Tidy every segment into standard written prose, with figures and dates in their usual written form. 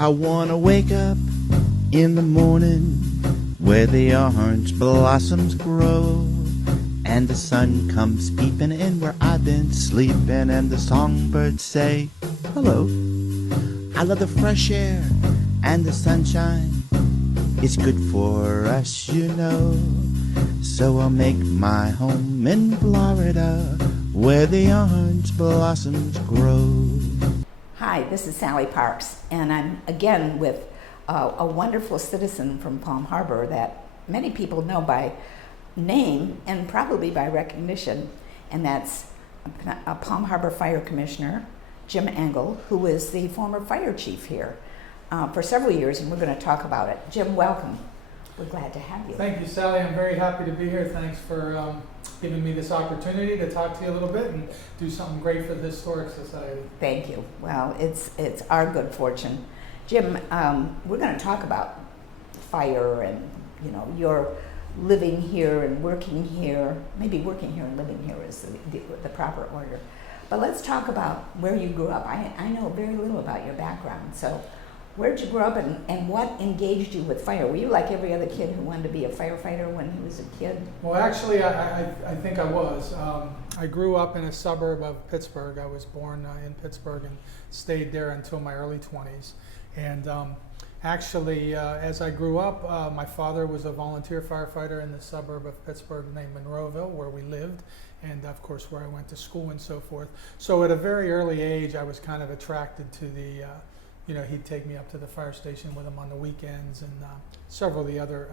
I wanna wake up in the morning where the orange blossoms grow, and the sun comes peeping in where I've been sleeping, and the songbirds say hello. I love the fresh air and the sunshine. It's good for us, you know. So I'll make my home in Florida where the orange blossoms grow. Hi, this is Sally Parks, and I'm again with a wonderful citizen from Palm Harbor that many people know by name and probably by recognition, and that's a Palm Harbor Fire Commissioner, Jim Engel, who is the former fire chief here for several years, and we're going to talk about it. Jim, welcome. We're glad to have you. Thank you, Sally. I'm very happy to be here. Thanks for giving me this opportunity to talk to you a little bit and do something great for the Historic Society. Thank you. Well, it's our good fortune. Jim, we're going to talk about fire and, you know, your living here and working here. Maybe working here and living here is the proper order. But let's talk about where you grew up. I know very little about your background. So where did you grow up and what engaged you with fire? Were you like every other kid who wanted to be a firefighter when he was a kid? Well, actually, I think I was. I grew up in a suburb of Pittsburgh. I was born in Pittsburgh and stayed there until my early 20s. And actually, as I grew up, my father was a volunteer firefighter in the suburb of Pittsburgh named Monroeville, where we lived, and of course where I went to school and so forth. So at a very early age, I was kind of attracted to the he'd take me up to the fire station with him on the weekends, and several of the other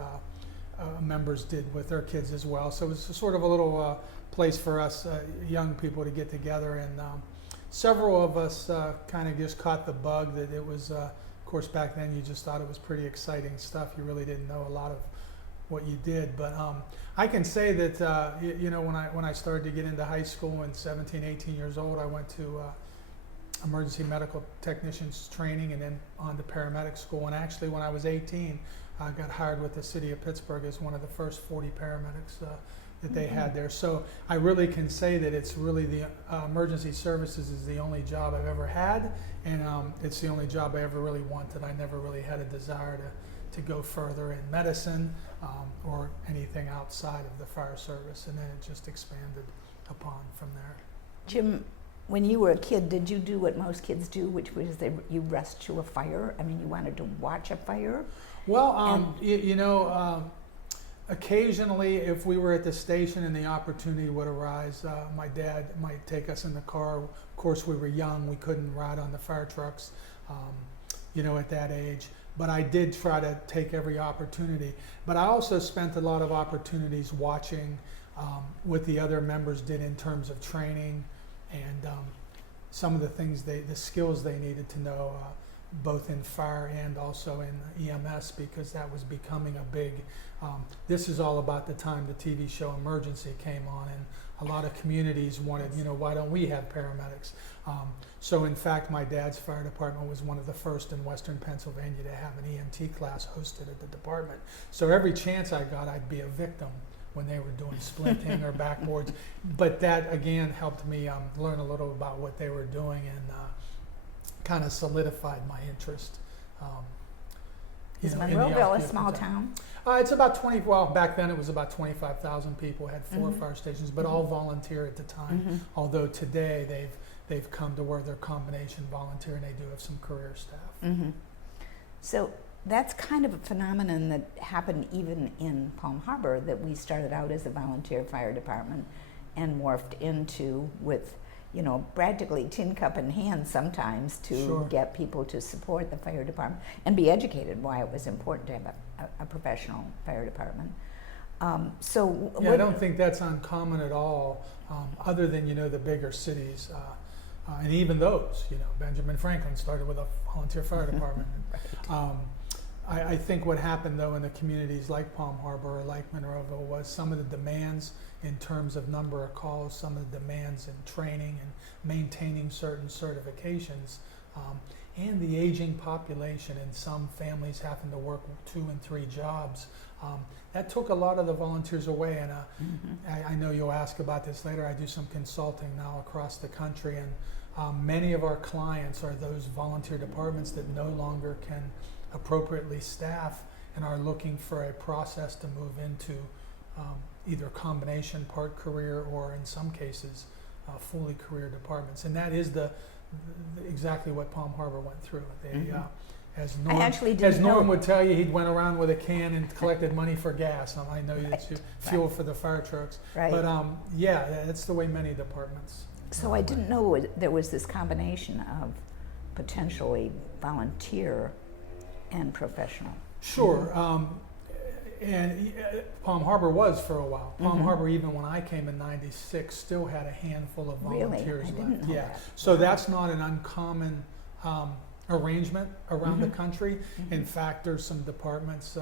members did with their kids as well. So it was sort of a little place for us young people to get together, and several of us kind of just caught the bug that it was, of course back then you just thought it was pretty exciting stuff. You really didn't know a lot of what you did, but I can say that when I started to get into high school and 17, 18 years old, I went to emergency medical technicians training and then on to paramedic school. And actually when I was 18, I got hired with the city of Pittsburgh as one of the first 40 paramedics that they had there. So I really can say that it's really the emergency services is the only job I've ever had, and it's the only job I ever really wanted. I never really had a desire to go further in medicine or anything outside of the fire service, and then it just expanded upon from there. Jim, when you were a kid, did you do what most kids do, which was you rushed to a fire? I mean, you wanted to watch a fire? Well, occasionally if we were at the station and the opportunity would arise, my dad might take us in the car. Of course, we were young. We couldn't ride on the fire trucks, at that age. But I did try to take every opportunity. But I also spent a lot of opportunities watching what the other members did in terms of training, and some of the things the skills they needed to know, both in fire and also in EMS, because that was becoming a big, this is all about the time the TV show Emergency came on, and a lot of communities wanted, why don't we have paramedics? So in fact, my dad's fire department was one of the first in Western Pennsylvania to have an EMT class hosted at the department. So every chance I got, I'd be a victim when they were doing splinting or backboards. But that, again, helped me learn a little about what they were doing, and kind of solidified my interest. Is Monroeville a small town? It's about 20, well, back then it was about 25,000 people, had 4 fire stations, but all volunteer at the time. Although today they've come to where they're combination volunteer, and they do have some career staff. So that's kind of a phenomenon that happened even in Palm Harbor, that we started out as a volunteer fire department and morphed into with, practically tin cup in hand sometimes to get people to support the fire department and be educated why it was important to have a professional fire department. I don't think that's uncommon at all, other than, the bigger cities. And even those, Benjamin Franklin started with a volunteer fire department. I think what happened, though, in the communities like Palm Harbor or like Monroeville was some of the demands in terms of number of calls, some of the demands in training and maintaining certain certifications, and the aging population and some families having to work 2 and 3 jobs. That took a lot of the volunteers away, and I know you'll ask about this later. I do some consulting now across the country, and Many of our clients are those volunteer departments that no longer can appropriately staff and are looking for a process to move into either combination part career or in some cases fully career departments. And that is exactly what Palm Harbor went through. They, as Norm, I actually didn't as Norm know. would tell you, he went around with a can and collected money for gas. I know it's fuel Right. for the fire trucks. Right. But yeah, that's the way many departments. So I didn't know there was this combination of potentially volunteer and professional. Sure. And Palm Harbor was for a while. Palm Harbor, even when I came in '96, still had a handful of Really? volunteers I left. didn't know Yeah. that. So that's not an uncommon arrangement around the country. In fact, there's some departments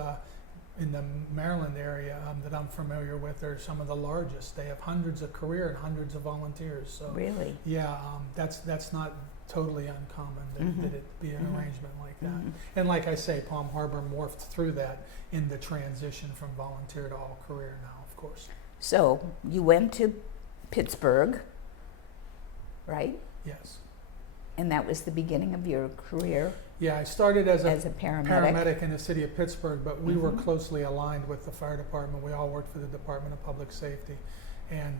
in the Maryland area that I'm familiar with. They're some of the largest. They have hundreds of career and hundreds of volunteers. So Really? yeah, that's not totally uncommon that it be an arrangement like that. And like I say, Palm Harbor morphed through that in the transition from volunteer to all career now, of course. So you went to Pittsburgh, right? Yes. And that was the beginning of your career Yeah, I started as as a paramedic. in the city of Pittsburgh, but we were closely aligned with the fire department. We all worked for the Department of Public Safety. And,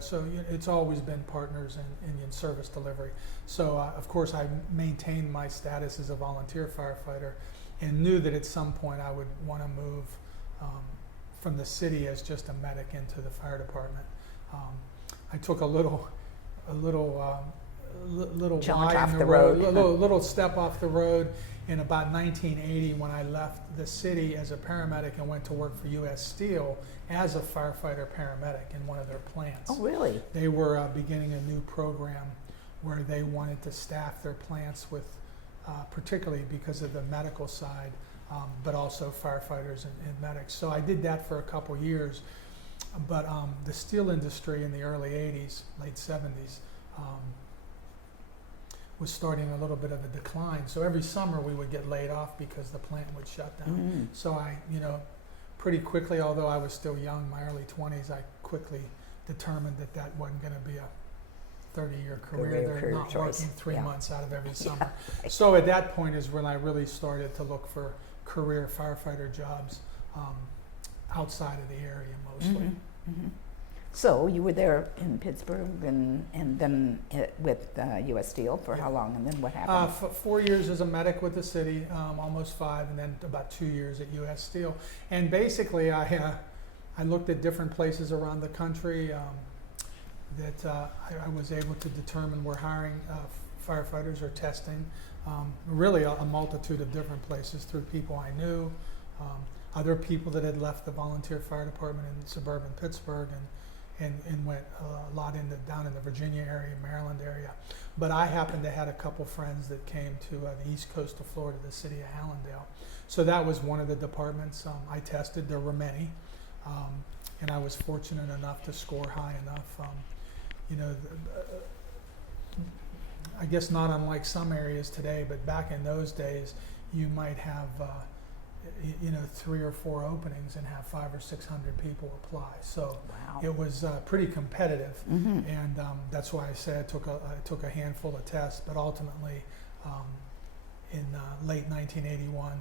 so it's always been partners in service delivery. So, of course, I maintained my status as a volunteer firefighter and knew that at some point I would want to move from the city as just a medic into the fire department. I took a little Jaunt Y off in the road. little step off the road in about 1980 when I left the city as a paramedic and went to work for U.S. Steel as a firefighter paramedic in one of their plants. Oh, really? They were beginning a new program where they wanted to staff their plants with, particularly because of the medical side, but also firefighters and medics. So I did that for a couple years. But the steel industry in the early 80s, late 70s, was starting a little bit of a decline. So every summer we would get laid off because the plant would shut down. So I, pretty quickly, although I was still young, my early 20s, I quickly determined that wasn't going to be a 30-year career. They're career not choice. working 3 Yeah. months out of every summer. So at that point is when I really started to look for career firefighter jobs outside of the area mostly. So you were there in Pittsburgh and then with U.S. Steel for how long? And then what happened? 4 years as a medic with the city, almost 5, and then about 2 years at U.S. Steel. And basically, I looked at different places around the country that I was able to determine were hiring firefighters or testing. Really a multitude of different places through people I knew, other people that had left the volunteer fire department in suburban Pittsburgh and went a lot down in the Virginia area, Maryland area. But I happened to have a couple friends that came to the east coast of Florida, the city of Hallandale. So that was one of the departments I tested. There were many, and I was fortunate enough to score high enough. I guess not unlike some areas today, but back in those days, you might have 3 or 4 openings and have 500 or 600 people apply. So Wow. it was pretty competitive, and that's why I say I took a handful of tests. But ultimately, in late 1981,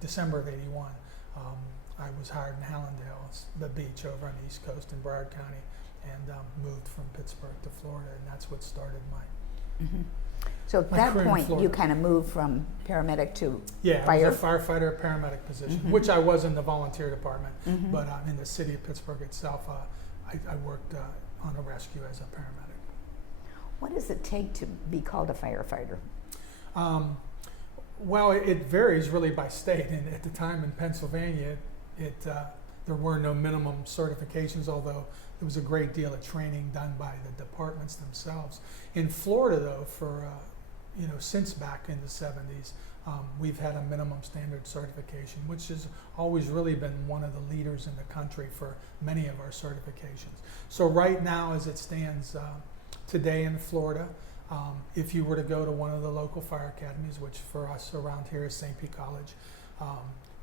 December of '81, I was hired in Hallandale, the beach over on the East Coast in Broward County, and moved from Pittsburgh to Florida, and that's what started my So at my that career in point, you Florida. kind of moved from paramedic to Yeah, fire. it was a firefighter paramedic position, which I was in the volunteer department, but in the city of Pittsburgh itself, I worked on a rescue as a paramedic. What does it take to be called a firefighter? Well, it varies really by state, and at the time in Pennsylvania, there were no minimum certifications, although there was a great deal of training done by the departments themselves. In Florida, though, for since back in the 70s, we've had a minimum standard certification, which has always really been one of the leaders in the country for many of our certifications. So right now, as it stands today in Florida, if you were to go to one of the local fire academies, which for us around here is St. Pete College,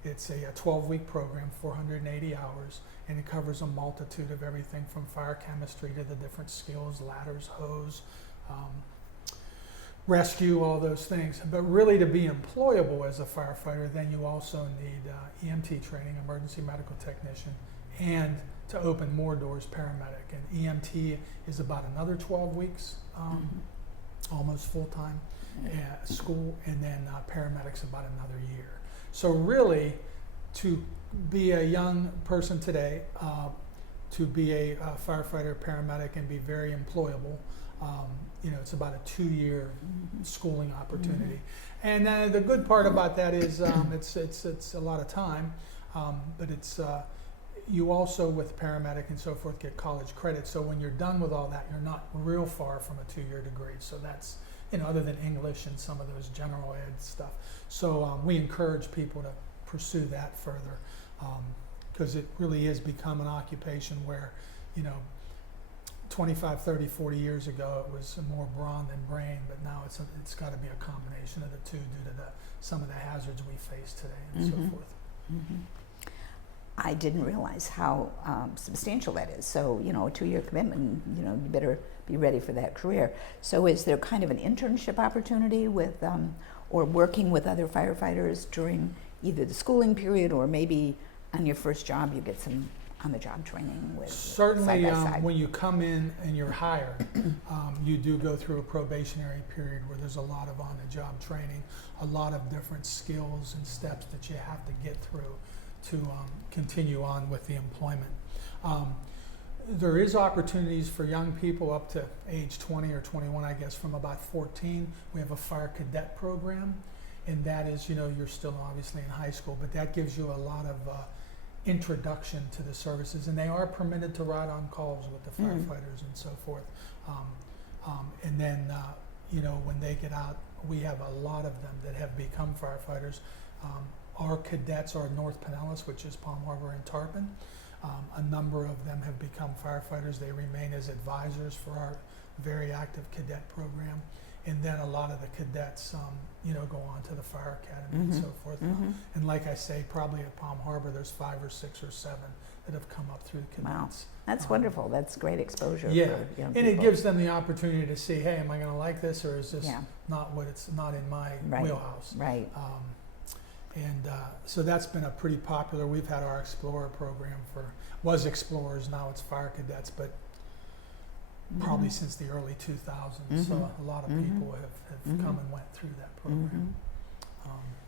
it's a 12-week program, 480 hours, and it covers a multitude of everything from fire chemistry to the different skills, ladders, hose, rescue, all those things. But really, to be employable as a firefighter, then you also need EMT training, emergency medical technician, and to open more doors, paramedic. And EMT is about another 12 weeks, almost full-time school, and then paramedics about another year. So really, to be a young person today, to be a firefighter, paramedic, and be very employable, it's about a 2-year schooling opportunity. And the good part about that is it's a lot of time, but it's you also, with paramedic and so forth, get college credit. So when you're done with all that, you're not real far from a 2-year degree. So that's, other than English and some of those general ed stuff. So we encourage people to pursue that further, because it really is become an occupation where, 25, 30, 40 years ago, it was more brawn than brain, but now it's got to be a combination of the two due to some of the hazards we face today and so forth. I didn't realize how substantial that is. So, a 2-year commitment, you better be ready for that career. So is there kind of an internship opportunity with, or working with other firefighters during either the schooling period, or maybe on your first job you get some on-the-job training with Certainly, side by side? when you come in and you're hired, you do go through a probationary period where there's a lot of on-the-job training, a lot of different skills and steps that you have to get through to continue on with the employment. There is opportunities for young people up to age 20 or 21, I guess, from about 14. We have a fire cadet program, and that is, you're still obviously in high school, but that gives you a lot of introduction to the services, and they are permitted to ride on calls with the firefighters and so forth. And then, when they get out, we have a lot of them that have become firefighters. Our cadets are North Pinellas, which is Palm Harbor and Tarpon. A number of them have become firefighters. They remain as advisors for our very active cadet program. And then a lot of the cadets, go on to the fire academy and so forth. And like I say, probably at Palm Harbor, there's 5 or 6 or 7 that have come up through the cadets. Wow, that's wonderful. That's great exposure for young people. And it gives them the opportunity to see, hey, am I going to like this, or is this not in my wheelhouse? Right. So that's been a pretty popular. We've had our Explorer program was Explorers, now it's Fire Cadets, but probably since the early 2000s. So a lot of people have come and went through that program.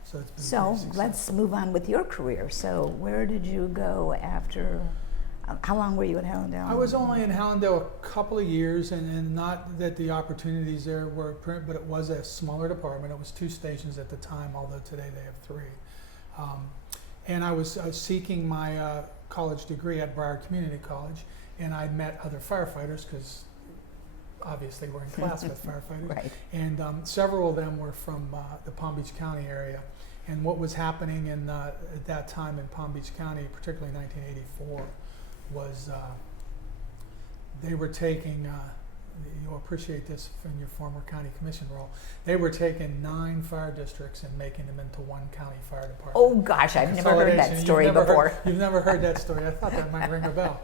So it's been So pretty successful. let's move on with your career. So where did you go after? How long were you at Hallandale? I was only in Hallandale a couple of years, and not that the opportunities there were apparent, but it was a smaller department. It was 2 stations at the time, although today they have 3. And I was seeking my college degree at Broward Community College, and I met other firefighters, because obviously we're in class with firefighters. Right. And several of them were from the Palm Beach County area. And what was happening at that time in Palm Beach County, particularly in 1984, was they were taking, you'll appreciate this from your former county commission role, they were taking 9 fire districts and making them into 1 county fire department. Oh gosh, I've never heard that story before. You've never heard that story. I thought that might ring a bell.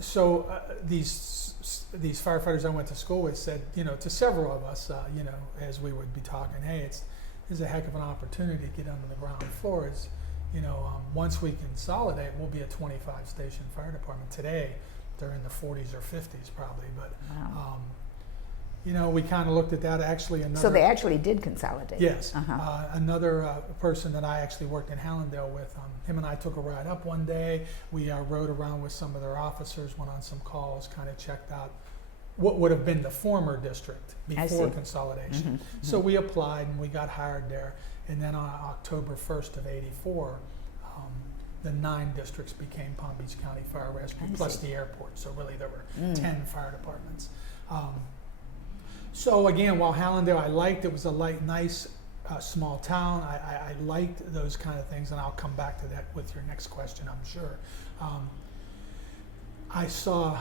So these firefighters I went to school with said, to several of us, as we would be talking, hey, this is a heck of an opportunity to get under the ground floor. Once we consolidate, we'll be a 25 station fire department. Today, they're in the 40s or 50s probably, but we kind of looked at that. Actually, So they actually did consolidate. Yes. Another person that I actually worked in Hallandale with, him and I took a ride up one day. We rode around with some of their officers, went on some calls, kind of checked out what would have been the former district before consolidation. So we applied and we got hired there. And then on October 1st of '84, the 9 districts became Palm Beach County Fire Rescue, plus the airport. So really there were 10 fire departments. So again, while Hallandale I liked, it was a nice small town. I liked those kind of things, and I'll come back to that with your next question, I'm sure. I saw,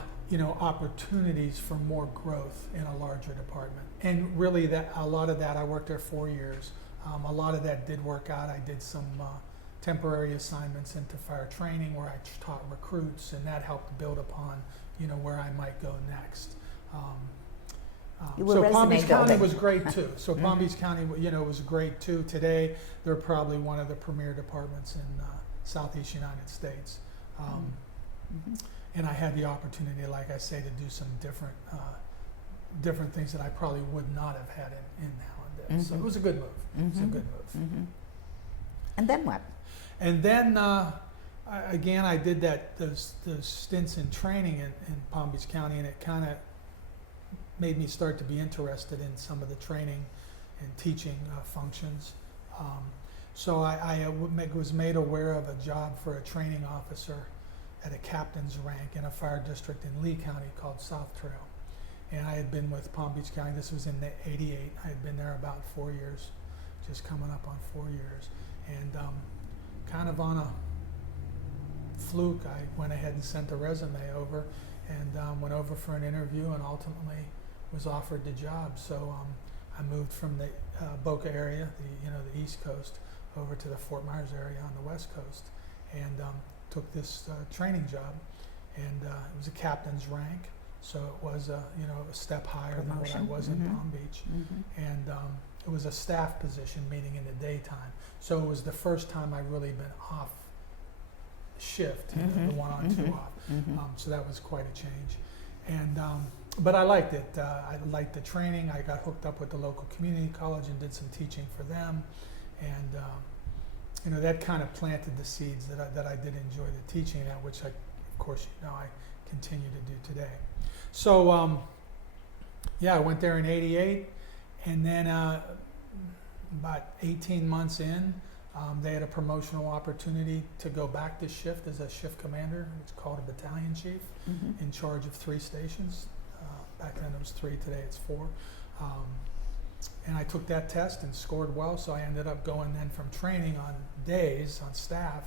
opportunities for more growth in a larger department, and really a lot of that, I worked there 4 years. A lot of that did work out. I did some temporary assignments into fire training where I taught recruits, and that helped build upon, where I might go next. So Palm Beach resume County building. was great too. So Palm Beach County, was great too. Today, they're probably one of the premier departments in Southeast United States. And I had the opportunity, like I say, to do some different things that I probably would not have had in now and then. So it was a good move. It was a good move. And then what? And then I did those stints in training in Palm Beach County, and it kind of made me start to be interested in some of the training and teaching functions. So I was made aware of a job for a training officer at a captain's rank in a fire district in Lee County called South Trail. And I had been with Palm Beach County, this was in '88. I had been there about 4 years, just coming up on 4 years. And kind of on a fluke, I went ahead and sent a resume over and went over for an interview and ultimately was offered the job. So I moved from the Boca area, the East Coast, over to the Fort Myers area on the West Coast, and took this training job. And it was a captain's rank, so it was a step higher than what I was in Palm Beach. And it was a staff position, meaning in the daytime. So it was the first time I really been off shift, the 1 on 2 off. So that was quite a change. And but I liked it. I liked the training. I got hooked up with the local community college and did some teaching for them. And that kind of planted the seeds that I did enjoy the teaching at, which of course I continue to do today. So I went there in '88, and then about 18 months in, they had a promotional opportunity to go back to shift as a shift commander. It's called a battalion chief, in charge of 3 stations. Back then it was 3, today it's 4. And I took that test and scored well, so I ended up going then from training on days, on staff,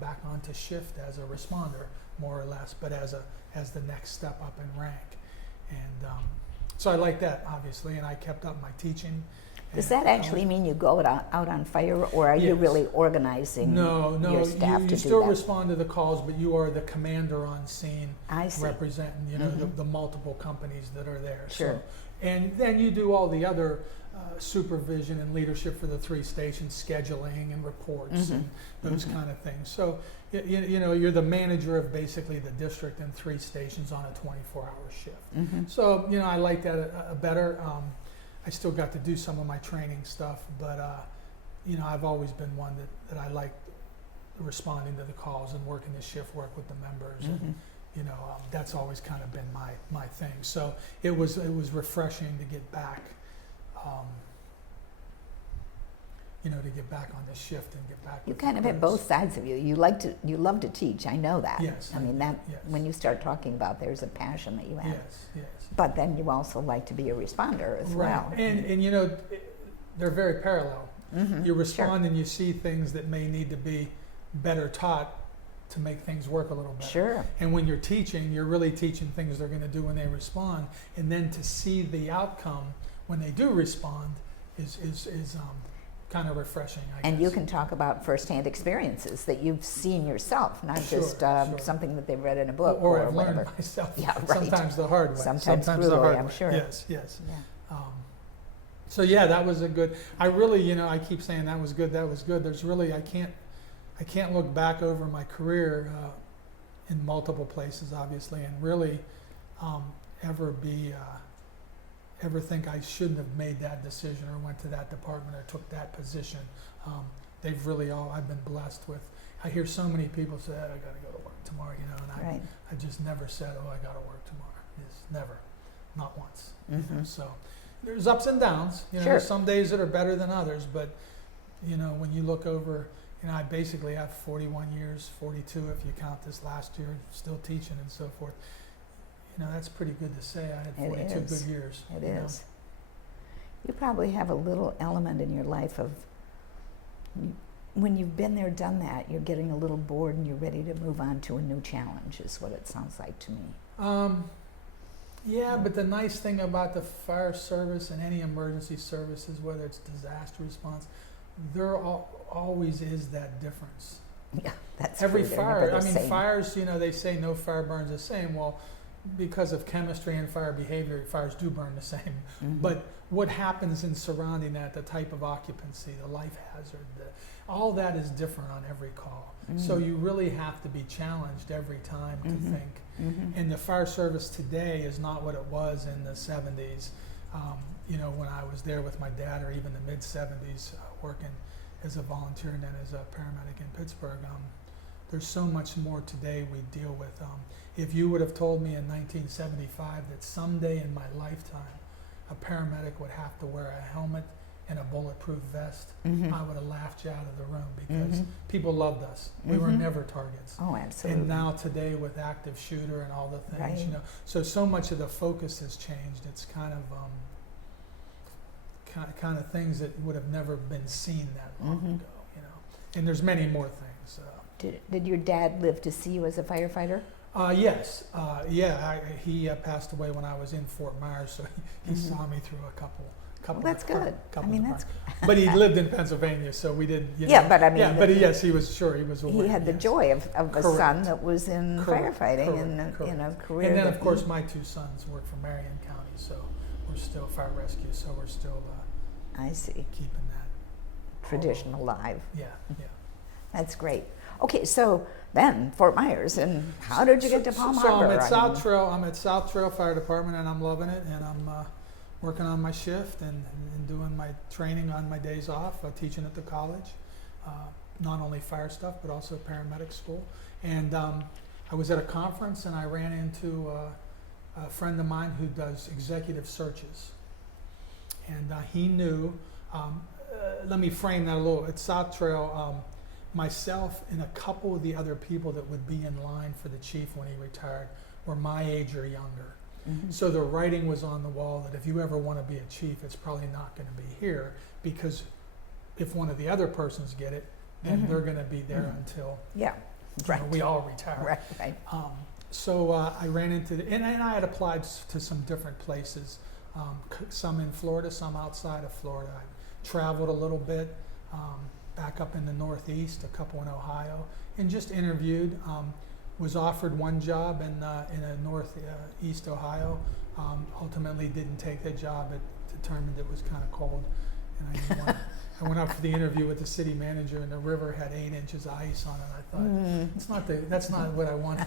back onto shift as a responder, more or less, but as the next step up in rank. And so I liked that, obviously, and I kept up my teaching. Does that actually mean you go out on fire, or are you really organizing your staff to do that? You still respond to the calls, but you are the commander on scene, I see. representing the multiple companies that are there. Sure. So, and then you do all the other supervision and leadership for the 3 stations, scheduling and reports and those kind of things. So you're the manager of basically the district and 3 stations on a 24-hour shift. So I like that better. I still got to do some of my training stuff, but I've always been one that I liked responding to the calls and working the shift work with the members, and that's always kind of been my thing. So it was refreshing to get back, to get back on the shift and get back. You with kind of the have groups. both sides of you. You love to teach. I know that. Yes, I mean yes. when you start talking about there's a passion that you have. Yes. But then you also like to be a responder as Right. well. And they're very parallel. You respond and you see things that may need to be better taught to make things work a little better. Sure. And when you're teaching, you're really teaching things they're going to do when they respond, and then to see the outcome when they do respond is kind of refreshing, I guess. And you can talk about firsthand experiences that you've seen yourself, not Sure, just sure. something that they've read in a book or or I've whatever. learned myself. Yeah, right. Sometimes the hard way. Sometimes the brutally, hard I'm way. sure. Yes. Yeah. So yeah, that was a good. I really, I keep saying that was good. That was good. There's really, I can't look back over my career in multiple places, obviously, and really ever think I shouldn't have made that decision or went to that department or took that position. They've really I've been blessed with. I hear so many people say, I got to go to work tomorrow, and I just never said, I got to work tomorrow. It's never, not once. So there's ups and downs. Sure. Some days that are better than others, but when you look over, I basically have 41 years, 42 if you count this last year, still teaching and so forth. That's pretty good to say. I had 42 good years. It is. You probably have a little element in your life of when you've been there, done that, you're getting a little bored and you're ready to move on to a new challenge, is what it sounds like to me. Yeah, but the nice thing about the fire service and any emergency services, whether it's disaster response, there always is that difference. Yeah, that's Every true. They're fire, never the same. fires, they say no fire burns the same. Well, because of chemistry and fire behavior, fires do burn the same. Mhm. But what happens in surrounding that, the type of occupancy, the life hazard, all that is different on every call. So you really have to be challenged every time to Mhm. think. Mhm. And the fire service today is not what it was in the 70s. You know, when I was there with my dad, or even the mid 70s, working as a volunteer and then as a paramedic in Pittsburgh. There's so much more today we deal with. If you would have told me in 1975 that someday in my lifetime a paramedic would have to wear a helmet and a bulletproof vest, Mhm. I would have laughed you out of the room, because Mhm. people loved us. We were Mhm. never targets. Oh, absolutely. And now today with active shooter and all the things, Right. you know, so much of the focus has changed. It's kind of things that would have never been seen that long Mhm. ago, you know. And there's many more things. Did your dad live to see you as a firefighter? Yes, he passed away when I was in Fort Myers, so he Mhm. saw me through a couple. Well, that's good. I mean, that's. But he lived in Pennsylvania, so we did. You know, Yeah, but I mean, yeah, but yes, he was aware. he had the yes. joy of a Correct. son that was in Correct, firefighting and in a correct. career. And then, that of course, he- my two sons work for Marion County, so we're still fire rescue, so we're still I see. keeping that. Tradition alive. Yeah, yeah. That's great. Okay, so then Fort Myers, and how did you get to Palm So Harbor? I'm at I South mean, Trail. I'm at South Trail Fire Department, and I'm loving it. And I'm working on my shift and doing my training on my days off. Teaching at the college, not only fire stuff but also paramedic school. And I was at a conference, and I ran into a friend of mine who does executive searches, and he knew. Let me frame that a little. At South Trail. Myself and a couple of the other people that would be in line for the chief when he retired were my age or younger. mhm. So the writing was on the wall that if you ever want to be a chief, it's probably not going to be here, because if one of the other persons get it, then Mhm. they're going to be there Mhm. until Yeah, you know, right. we all retire. Right, right. So I ran into, and I had applied to some different places, some in Florida, some outside of Florida. I traveled a little bit, back up in the Northeast, a couple in Ohio, and just interviewed. Was offered one job in a Northeast Ohio. Ultimately didn't take that job. It determined it was kind of cold, and I didn't want. I went up for the interview with the city manager, and the river had 8 inches of ice on it. I thought, Mm. that's not what I wanted.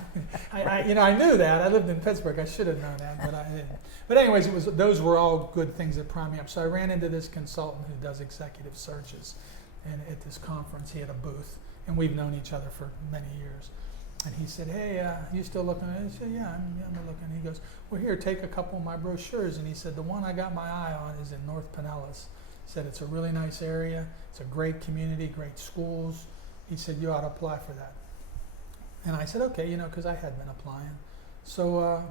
I knew that. I lived in Pittsburgh. I should have known that, but I didn't. But anyways, those were all good things that primed me up. So I ran into this consultant who does executive searches, and at this conference he had a booth, and we've known each other for many years. And he said, "Hey, you still looking?" I said, "Yeah, I'm looking." He goes, "Well, here, take a couple of my brochures." And he said, "The one I got my eye on is in North Pinellas." He said, "It's a really nice area. It's a great community, great schools." He said, "You ought to apply for that." And I said, "Okay," because I had been applying. So,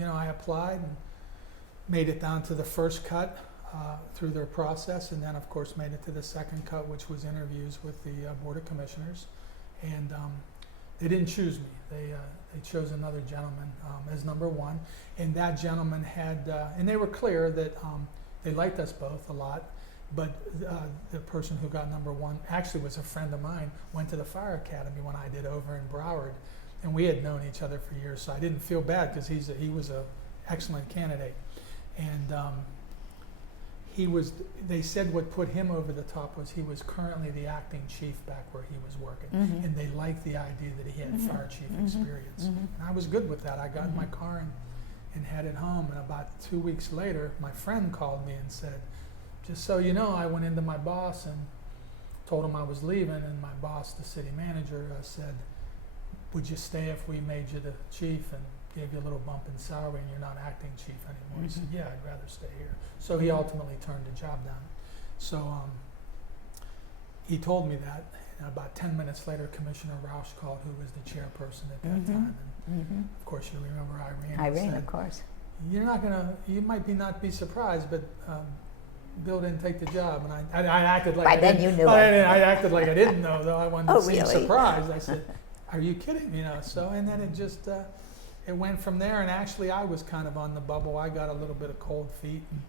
I applied and made it down to the first cut through their process, and then, of course, made it to the second cut, which was interviews with the Board of Commissioners. And they didn't choose me. They chose another gentleman as number one. And that gentleman had, and they were clear that they liked us both a lot, but the person who got number one actually was a friend of mine, went to the fire academy when I did over in Broward, and we had known each other for years, so I didn't feel bad because he was an excellent candidate. And they said what put him over the top was he was currently the acting chief back where he was working, Mhm. and they liked the idea that he had Mhm. fire chief Mhm. experience. Mhm. And I was good with that. I got in my Mhm. car and headed home, and about 2 weeks later, my friend called me and said, "Just so you know, I went into my boss and told him I was leaving, and my boss, the city manager, said, 'Would you stay if we made you the chief and gave you a little bump in salary and you're not acting chief anymore?'" He said, Mhm. "Yeah, I'd rather stay here." So he ultimately turned the job down. So he told me that, and about 10 minutes later, Commissioner Roush called, who was the chairperson at that Mhm. time. And Mhm. of course, you remember Irene. Irene, said, of course. you might not be surprised, but Bill didn't take the job. And I acted like By I then didn't. you knew I, it. I acted like I didn't know, though. I wanted Oh, to seem really? surprised. I said, "Are you kidding?" So, and then it just, it went from there. And actually, I was kind of on the bubble. I got a little bit of cold feet. And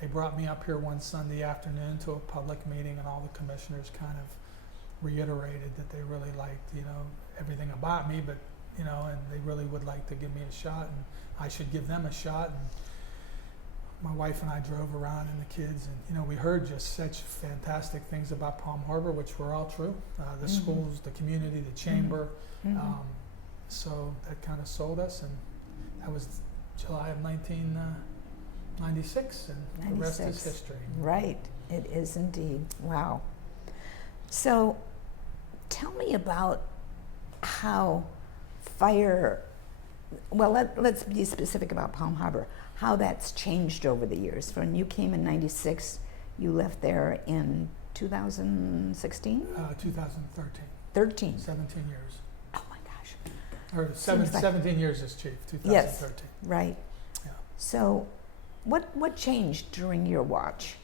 they brought me up here one Sunday afternoon to a public meeting, and all the commissioners kind of reiterated that they really liked, everything about me, but you know, and they really would like to give me a shot, and I should give them a shot. And my wife and I drove around, and the kids, and you know, we heard just such fantastic things about Palm Harbor, which were all true. The schools, the community, the chamber. So that kind of sold us, and that was July of 1996, and the rest is history. Right, it is indeed. Wow. So tell me about how let's be specific about Palm Harbor, how that's changed over the years. When you came in 96, you left there in 2016? 2013. 13. 17 years. Oh my gosh. Or 17 years as chief, 2013. Yes, right. Yeah. So what changed during your watch?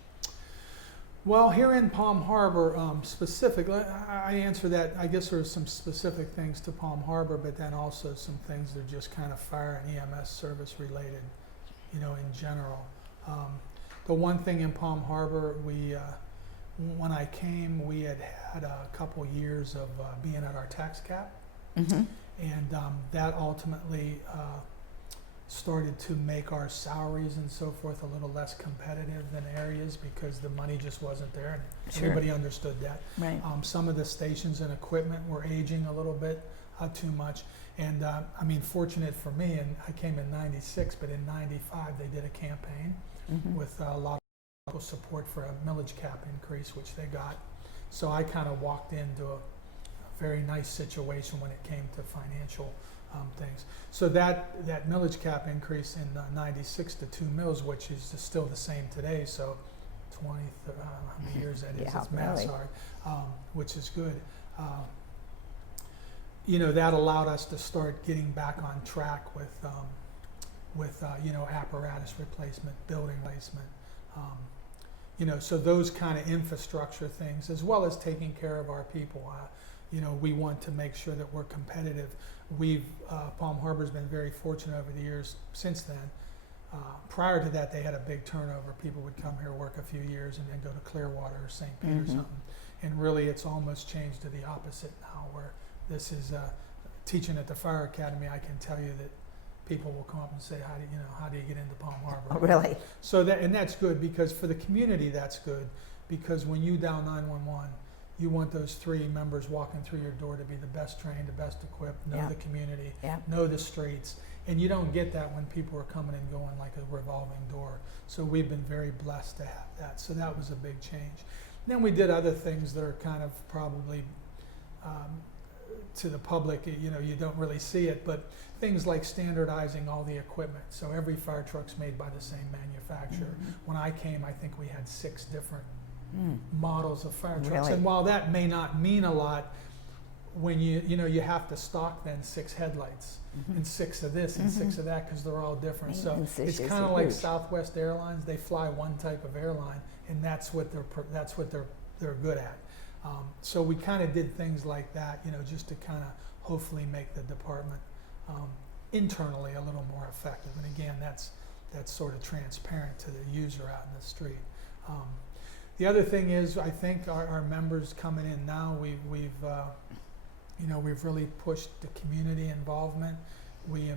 Well, here in Palm Harbor, specifically, I answer that. I guess there's some specific things to Palm Harbor, but then also some things that are just kind of fire and EMS service related, you know, in general. The one thing in Palm Harbor, when I came, we had a couple years of being at our tax cap, and that ultimately started to make our salaries and so forth a little less competitive than areas, because the money just wasn't there, and everybody understood that. Right. Some of the stations and equipment were aging a little bit too much, and I mean, fortunate for me, and I came in 96, but in 95 they did a campaign with a lot of local support for a millage cap increase, which they got. So I kind of walked into a very nice situation when it came to financial things. So that millage cap increase in 96 to 2 mils, which is still the same today, so 20, how many years that is, it's math's hard, which is good. You know, that allowed us to start getting back on track with you know, apparatus replacement, building replacement, you know, so those kind of infrastructure things, as well as taking care of our people. You know, we want to make sure that we're competitive. Palm Harbor's been very fortunate over the years since then. Prior to that, they had a big turnover. People would come here, work a few years, and then go to Clearwater or St. Pete or something. And really, it's almost changed to the opposite now, where this is teaching at the Fire Academy. I can tell you that people will come up and say, how do you get into Palm Harbor? Oh, really? So that's good, because for the community, that's good, because when you dial 911, you want those 3 members walking through your door to be the best trained, the best equipped, know the community, know the streets. And you don't get that when people are coming and going like a revolving door. So we've been very blessed to have that. So that was a big change. Then we did other things that are kind of probably to the public, you know, you don't really see it, but things like standardizing all the equipment. So every fire truck's made by the same manufacturer. When I came, I think we had 6 different models of fire trucks. Really? And while that may not mean a lot, when you have to stock then 6 headlights and 6 of this and 6 of that, because they're all different. So it's kind of like Southwest Airlines. They fly one type of airline, and that's what they're good at. So we kind of did things like that, you know, just to kind of hopefully make the department internally a little more effective. And again, that's sort of transparent to the user out in the street. The other thing is, I think our members coming in now, we've really pushed the community involvement. We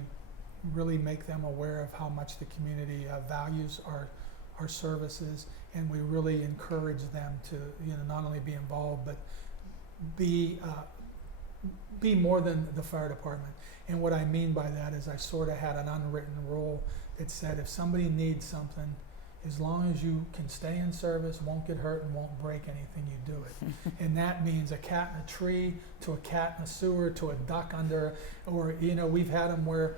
really make them aware of how much the community values our services, and we really encourage them to, you know, not only be involved, but be more than the fire department. And what I mean by that is, I sort of had an unwritten rule that said, if somebody needs something, as long as you can stay in service, won't get hurt, and won't break anything, you do it. And that means a cat in a tree, to a cat in a sewer, to a duck under, or, you know, we've had them where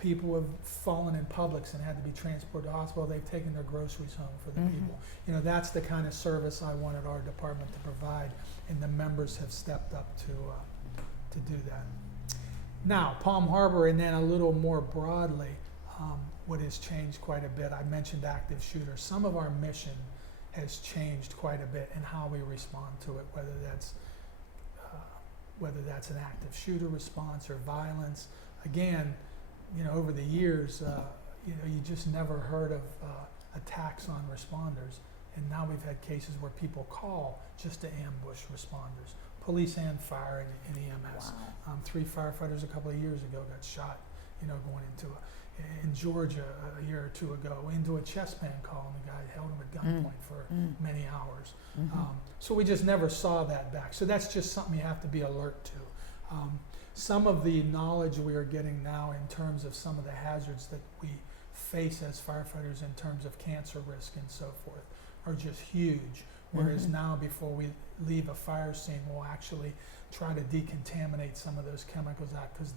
people have fallen in Publix and had to be transported to hospital. They've taken their groceries home for the people. You know, that's the kind of service I wanted our department to provide, and the members have stepped up to do that. Now, Palm Harbor, and then a little more broadly, what has changed quite a bit. I mentioned active shooters. Some of our mission has changed quite a bit in how we respond to it, whether that's an active shooter response or violence. Again, you know, over the years, you know, you just never heard of attacks on responders, and now we've had cases where people call just to ambush responders, police and fire and EMS. Wow. 3 firefighters a couple of years ago got shot, going into in Georgia a year or 2 ago, into a chest band call, and the guy held him at gunpoint for many hours. So we just never saw that back. So that's just something you have to be alert to. Some of the knowledge we are getting now in terms of some of the hazards that we face as firefighters in terms of cancer risk and so forth are just huge. Whereas now, before we leave a fire scene, we'll actually try to decontaminate some of those chemicals out, because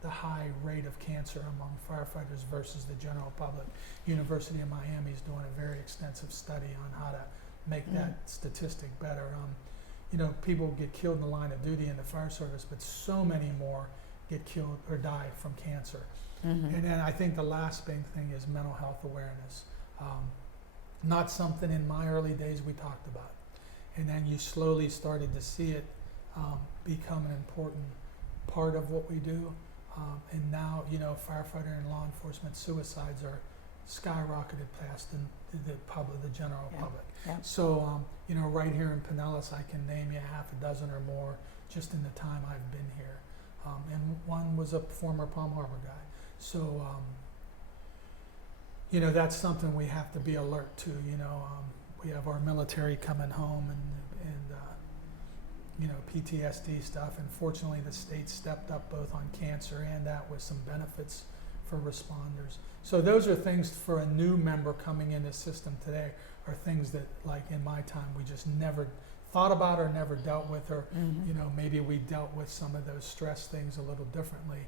the high rate of cancer among firefighters versus the general public. University of Miami is doing a very extensive study on how to make that statistic better. People get killed in the line of duty in the fire service, but so many more get killed or die from cancer. And then I think the last big thing is mental health awareness. Not something in my early days we talked about. And then you slowly started to see it become an important part of what we do. And now, firefighter and law enforcement suicides are skyrocketed past the public, the general public. Yeah. So, right here in Pinellas, I can name you half a dozen or more just in the time I've been here. And one was a former Palm Harbor guy. So, that's something we have to be alert to. We have our military coming home and PTSD stuff. And fortunately, the state stepped up both on cancer and that with some benefits for responders. So those are things for a new member coming in the system today, are things that, like in my time, we just never thought about or never dealt with, or maybe we dealt with some of those stress things a little differently,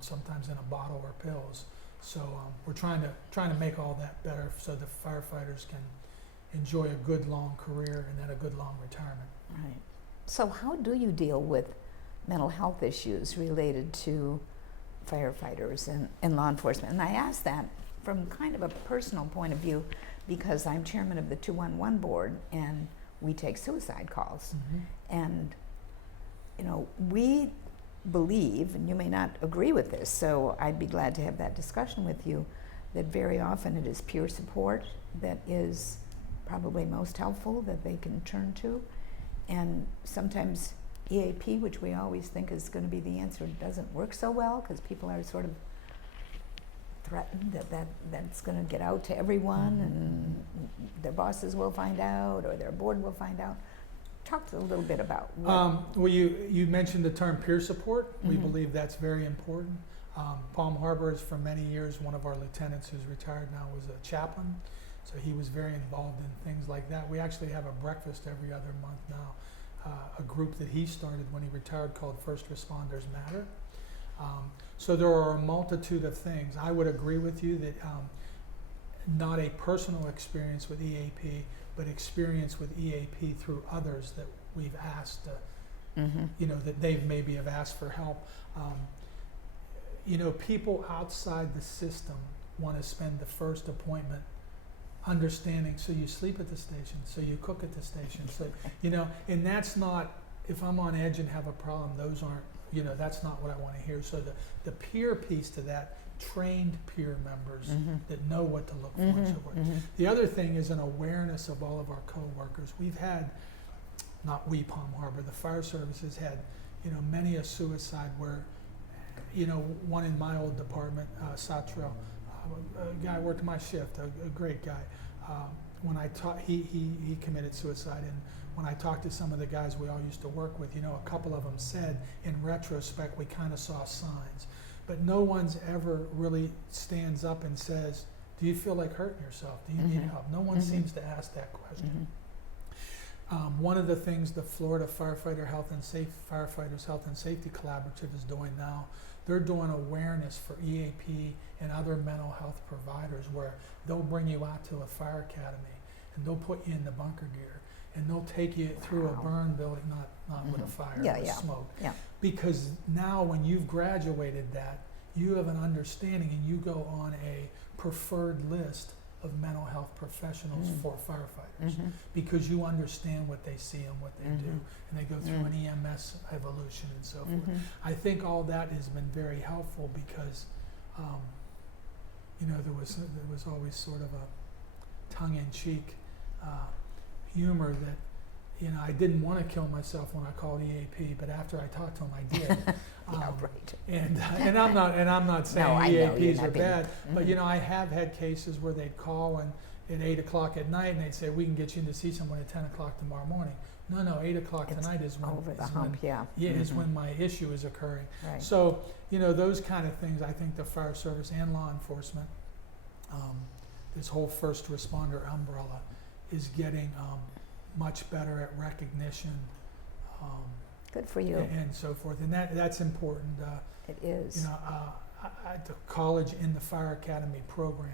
sometimes in a bottle or pills. So we're trying to make all that better so the firefighters can enjoy a good long career and then a good long retirement. Right. So how do you deal with mental health issues related to firefighters and law enforcement? And I ask that from kind of a personal point of view, because I'm chairman of the 211 board and we take suicide calls. And we believe, and you may not agree with this, so I'd be glad to have that discussion with you, that very often it is peer support that is probably most helpful, that they can turn to. And sometimes EAP, which we always think is going to be the answer, doesn't work so well, because people are sort of threatened that's going to get out to everyone, and their bosses will find out, or their board will find out. Talk a little bit about well, you mentioned the term peer support. We believe that's very important. Palm Harbor is, for many years, one of our lieutenants who's retired now was a chaplain, so he was very involved in things like that. We actually have a breakfast every other month now, a group that he started when he retired called First Responders Matter. So there are a multitude of things. I would agree with you that not a personal experience with EAP, but experience with EAP through others that we've asked, that they maybe have asked for help. People outside the system want to spend the first appointment understanding, so you sleep at the station, so you cook at the station, so, and that's not, if I'm on edge and have a problem, those aren't, that's not what I want to hear. So the peer piece to that, trained peer members that know what to look for and so forth. The other thing is an awareness of all of our co-workers. We've had, not we, Palm Harbor, the fire service has had, many a suicide where, one in my old department, Satrell, a guy worked my shift, a great guy. When I taught, he committed suicide, and when I talked to some of the guys we all used to work with, a couple of them said, in retrospect, we kind of saw signs. But no one's ever really stands up and says, do you feel like hurting yourself? Do you need help? No one seems to ask that question. One of the things the Florida Firefighters Health and Safety Collaborative is doing now, they're doing awareness for EAP and other mental health providers, where they'll bring you out to a fire academy and they'll put you in the bunker gear and they'll take you through a burn building, not with a fire, with smoke. Yeah. Because now when you've graduated that, you have an understanding and you go on a preferred list of mental health professionals for firefighters, because you understand what they see and what they do, and they go through an EMS evolution and so forth. I think all that has been very helpful, because there was always sort of a tongue-in-cheek humor that I didn't want to kill myself when I called EAP, but after I talked to him, I did. Yeah, right. And I'm not saying No, I know, you're EAPs not are being- bad, but I have had cases where they'd call and at 8 o'clock at night, and they'd say, we can get you in to see someone at 10 o'clock tomorrow morning. No, 8 o'clock It's tonight is when over the hump, yeah. is when my issue is occurring. Right. So those kind of things, I think the fire service and law enforcement, this whole first responder umbrella, is getting much better at recognition. Good for you. And so forth, and that's important. It is. At the college in the fire academy program,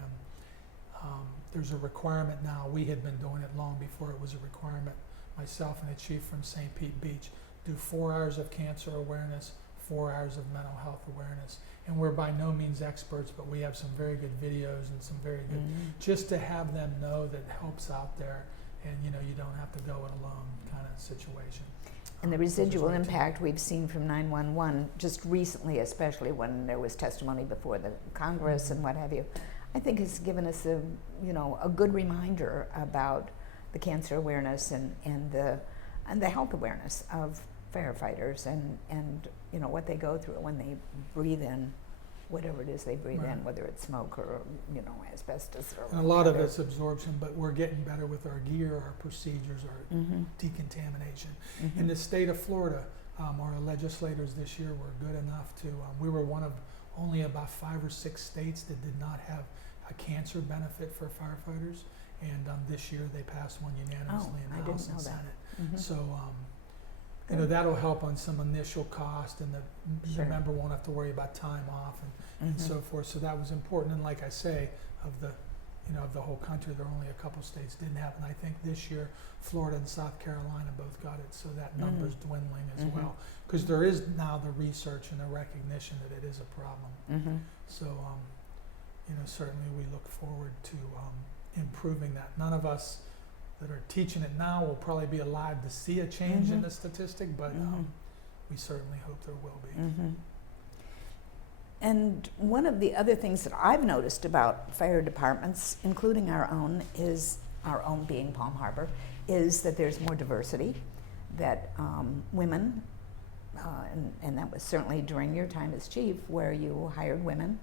there's a requirement now. We had been doing it long before it was a requirement. Myself and a chief from St. Pete Beach do 4 hours of cancer awareness, 4 hours of mental health awareness, and we're by no means experts, but we have some very good videos and some very good, just to have them know that helps out there, and you don't have to go it alone kind of situation. And the Which is residual great too. impact we've seen from 911, just recently, especially when there was testimony before the Congress and what have you, I think has given us a good reminder about the cancer awareness and the health awareness of firefighters and what they go through when they breathe in whatever it is they breathe Right. in, whether it's smoke or asbestos or And a lot of whatever. it's absorption, but we're getting better with our gear, our procedures, our decontamination. In the state of Florida, our legislators this year were good enough to, we were one of only about 5 or 6 states that did not have a cancer benefit for firefighters. And this year they passed one unanimously in I the didn't House and know that. Senate. So, that'll help on some initial cost, and Sure. the member won't have to worry about time off and so forth. So that was important. And like I say, of the whole country, there are only a couple states didn't have, and I think this year Florida and South Carolina both got it. So that number's dwindling as well, because there is now the research and the recognition that it is a problem. So, certainly we look forward to improving that. None of us that are teaching it now will probably be alive to see a change in the statistic, but we certainly hope there will be. And one of the other things that I've noticed about fire departments, including our own being Palm Harbor, is that there's more diversity, that women, and that was certainly during your time as chief, where you hired women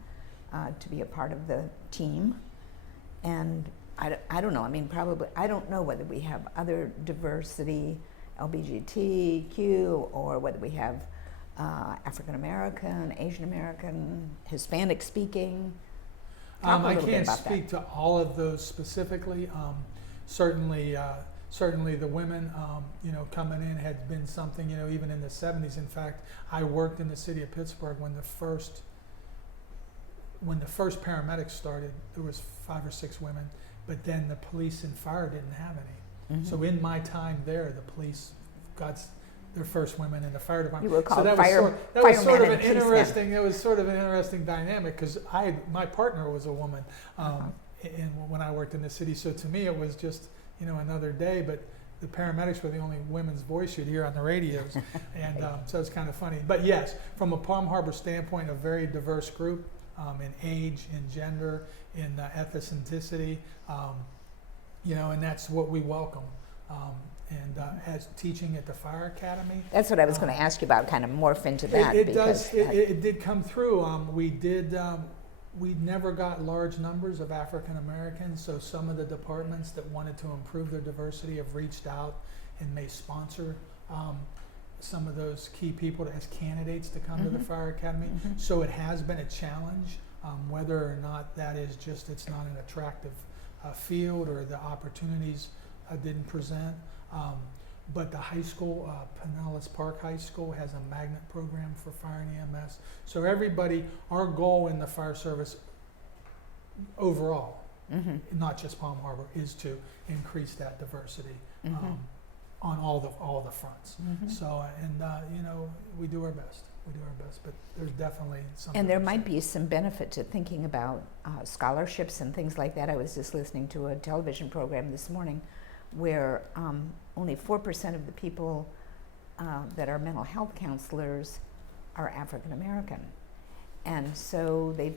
to be a part of the team. And I don't know, probably, I don't know whether we have other diversity, LGBTQ, or whether we have African American, Asian American, Hispanic speaking. Talk a I little bit can't about speak that. to all of those specifically. Certainly the women, coming in had been something, even in the 70s. In fact, I worked in the city of Pittsburgh when the first paramedics started. There was 5 or 6 women, but then the police and fire didn't have any. So in my time there, the police got their first women in the fire department. You were called that fire- was sort of fireman an and policeman. interesting. It was sort of an interesting dynamic because my partner was a woman, and when I worked in the city, so to me it was just another day. But the paramedics were the only women's voice you'd hear on the radios, and so it's kind of funny. But yes, from a Palm Harbor standpoint, a very diverse group in age, in gender, in ethnicity, and that's what we welcome. As teaching at the fire academy, That's what I was going to ask you about, kind of morph into that. it because does. It did come through. We never got large numbers of African Americans, so some of the departments that wanted to improve their diversity have reached out and may sponsor some of those key people as candidates to come to the fire academy. So it has been a challenge, whether or not that is just it's not an attractive field or the opportunities didn't present. But the high school, Pinellas Park High School, has a magnet program for fire and EMS. So everybody, our goal in the fire service overall, not just Palm Harbor, is to increase that diversity on all the fronts. So, we do our best. But there's definitely some. And there might be some benefit to thinking about scholarships and things like that. I was just listening to a television program this morning where only 4% of the people that are mental health counselors are African American. And so they,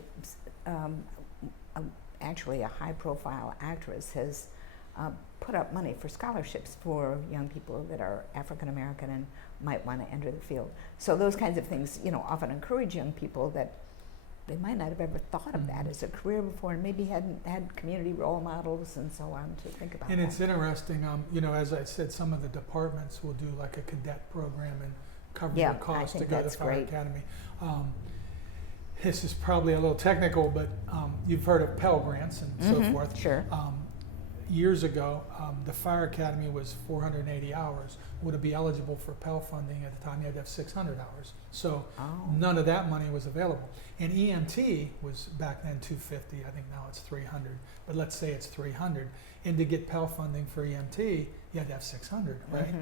actually a high profile actress has put up money for scholarships for young people that are African American and might want to enter the field. So those kinds of things, often encourage young people that they might not have ever thought of that as a career before, and maybe hadn't had community role models and so on to think about. And that. it's interesting, as I said, some of the departments will do like a cadet program and cover the cost to go to Fire Academy. This is probably a little technical, but you've heard of Pell Grants and so forth. Sure. Years ago, the Fire Academy was 480 hours. Would be eligible for Pell funding at the time, you had to have 600 hours. So none of that money was available. And EMT was back then 250. I think now it's 300. But let's say it's 300. And to get Pell funding for EMT, you had to have 600, right?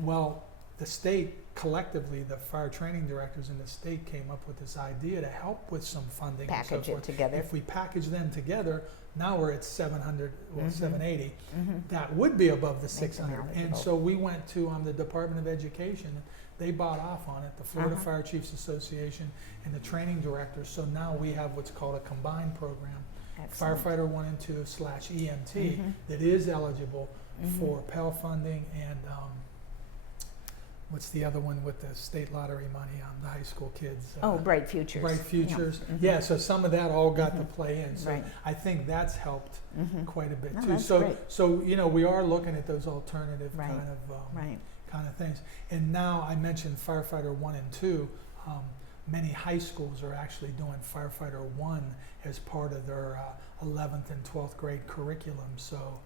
Well, the state collectively, the fire training directors in the state came up with this idea to help with some funding. Package and so forth. It together. If we package them together, now we're at 700, 780. That would be above the 600. And so we went to the Department of Education. They bought off on it, the Florida Fire Chiefs Association and the training directors. So now we have what's called a combined program, Excellent. Firefighter 1 and 2 / EMT, that is eligible for Pell funding and what's the other one with the state lottery money on the high school kids? Bright Futures. Bright Futures. Yeah, so some of that all got to play in. So Right. I think that's helped quite a bit No, too. that's So, great. so we are looking at those alternative Right. kind of things. And now I mentioned Firefighter 1 and 2. Many high schools are actually doing Firefighter 1 as part of their 11th and 12th grade curriculum. So.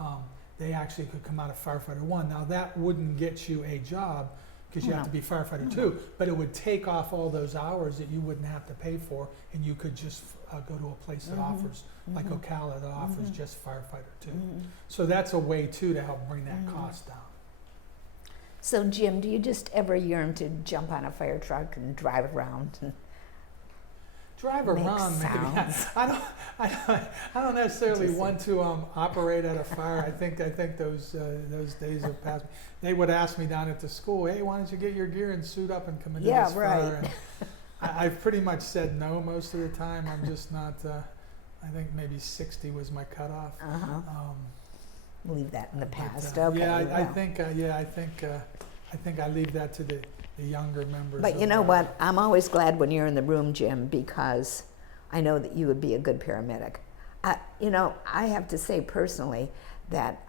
Wow. They actually could come out of Firefighter 1. Now that wouldn't get you a job because you have to be Firefighter 2, but it would take off all those hours that you wouldn't have to pay for, and you could just go to a place that offers, like Ocala, that offers just Firefighter 2. So that's a way too to help bring that cost down. So Jim, do you just ever yearn to jump on a fire truck and drive around? And Drive around, maybe. sounds. I don't necessarily want to operate at a fire. I think those days have passed. They would ask me down at the school, "Hey, why don't you get your gear and suit up and come into this fire?" And I've pretty much said no most of the time. I'm just not. I think maybe 60 was my cutoff. Leave that in the past. But, Okay. I think I leave that to the younger members. But you know what? I'm always glad when you're in the room, Jim, because I know that you would be a good paramedic. I have to say personally that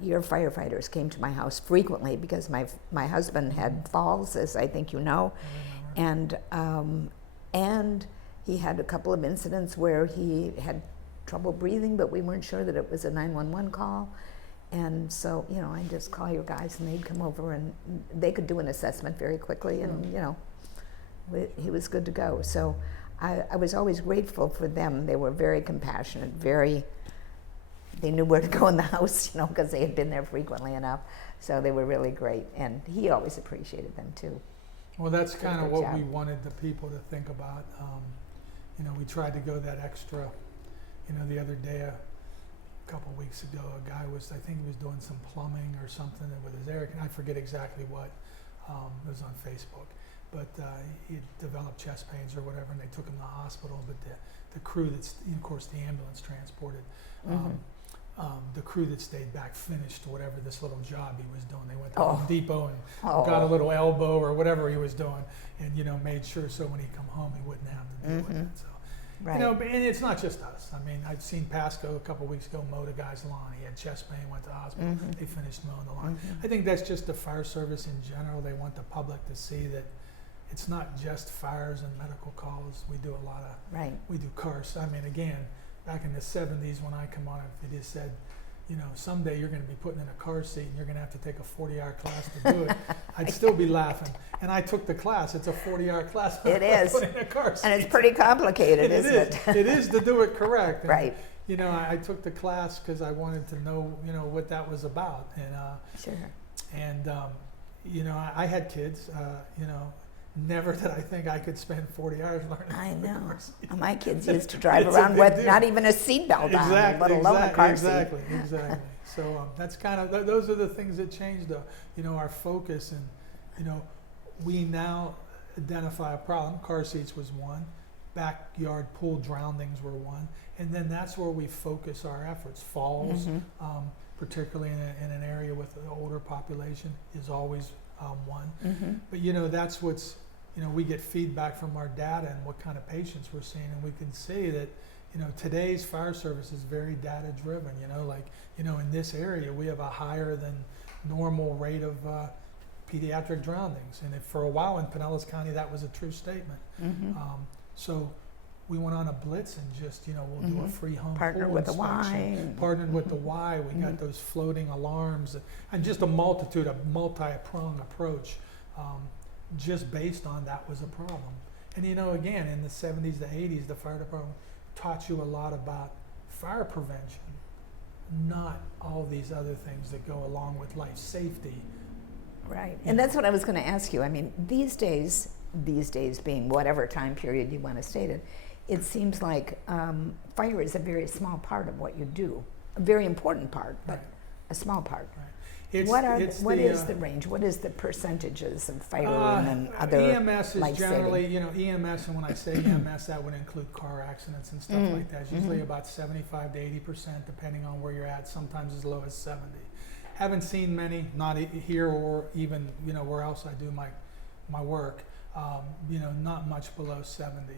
your firefighters came to my house frequently because my husband had falls, as I think you know, and he had a couple of incidents where he had trouble breathing, but we weren't sure that it was a 911 call. And so, I'd just call your guys and they'd come over and they could do an assessment very quickly and, he was good to go. So I was always grateful for them. They were very compassionate, they knew where to go in the house, because they had been there frequently enough. So they were really great. And he always appreciated them too. Well, that's kind of what job. we wanted the people to think about. We tried to go that extra, the other day, a couple weeks ago, a guy I think he was doing some plumbing or something with his air, and I forget exactly what, it was on Facebook, but he developed chest pains or whatever, and they took him to the hospital, but the crew of course the ambulance transported, the crew that stayed back finished whatever this little job he was doing. They went to Home Depot and got a little elbow or whatever he was doing, and made sure so when he come home he wouldn't have to deal with it. So. Right. And it's not just us. I mean, I've seen Pasco a couple weeks ago mow the guy's lawn. He had chest pain, went to the hospital. They finished mowing the lawn. I think that's just the fire service in general. They want the public to see that it's not just fires and medical calls. We do a lot of, we do cars. I mean, again, back in the 70s when I come on, they just said, someday you're going to be putting in a car seat and you're going to have to take a 40-hour class to do it. I'd still be laughing. And I took the class. It's a 40-hour class. It is. Put in a car seat. And it's pretty complicated, isn't it? It is to do it correct. And, Right. I took the class because I wanted to know, what that was about. And, Sure. And, I had kids, never did I think I could spend 40 hours learning. I know. car seat. My kids used to drive It's a around big with deal. not even a seatbelt on, let alone a car seat. Exactly. So that's kind of those are the things that changed, our focus, and we now identify a problem. Car seats was one. backyard pool drownings were one, and then that's where we focus our efforts. Falls, particularly in an area with an older population, is always one. But that's what's, we get feedback from our data and what kind of patients we're seeing, and we can see that today's fire service is very data driven. In this area we have a higher than normal rate of pediatric drownings, and for a while in Pinellas County that was a true statement. So we went on a blitz and just we'll do a free home Partner pool with the inspection. Y. Partnered with the Y. We got those floating alarms and just a multi-pronged approach, just based on that was a problem. And again, in the 70s, the 80s, the fire department taught you a lot about fire prevention, not all these other things that go along with life safety. Right, and that's what I was going to ask you. I mean, these days being whatever time period you want to state it seems like fire is a very small part of what you do. A very important part, but a small part. Right. What is the range? What is the percentages of fire and other EMS is life-saving? generally, EMS, and when I say EMS, that would include car accidents and stuff like that. It's usually about 75 to 80%, depending on where you're at, sometimes as low as 70. Haven't seen many, not here or even, where else I do my work, not much below 70.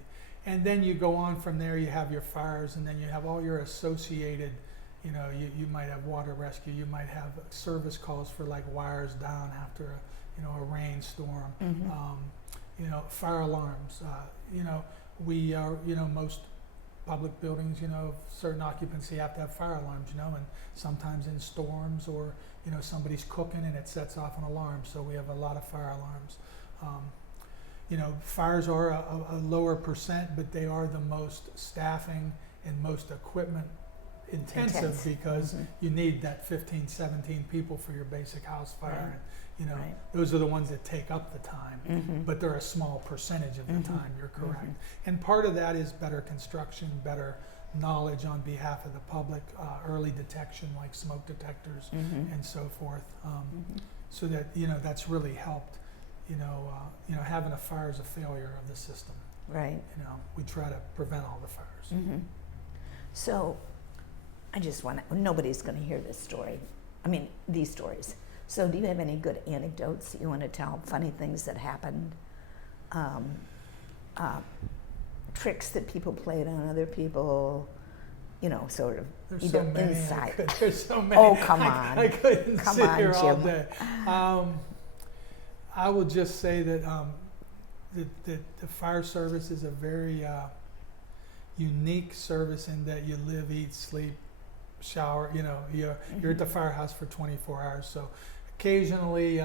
And then you go on from there, you have your fires, and then you have all your associated, you might have water rescue, you might have service calls for like wires down after a rainstorm, fire alarms. We are, most public buildings, certain occupancy have to have fire alarms, and sometimes in storms or, somebody's cooking and it sets off an alarm. So we have a lot of fire alarms. Fires are a lower percent, but they are the most staffing and most equipment intensive because you need that 15, 17 people for your basic house fire. And, those are the ones that take up the time, but they're a small percentage of the time, you're correct. And part of that is better construction, better knowledge on behalf of the public, early detection like smoke detectors and so forth, so that, that's really helped. Having a fire is a failure of the system. Right. We try to prevent all the fires. So I just want to, nobody's going to hear this story. I mean, these stories. So do you have any good anecdotes that you want to tell? Funny things that happened? Tricks that people played on other people? Sort of There's either so many. inside. There's so many. Oh, come on. I couldn't Come sit on, here all Jim. day. I will just say that the fire service is a very unique service in that you live, eat, sleep, shower. You're at the firehouse for 24 hours. So occasionally,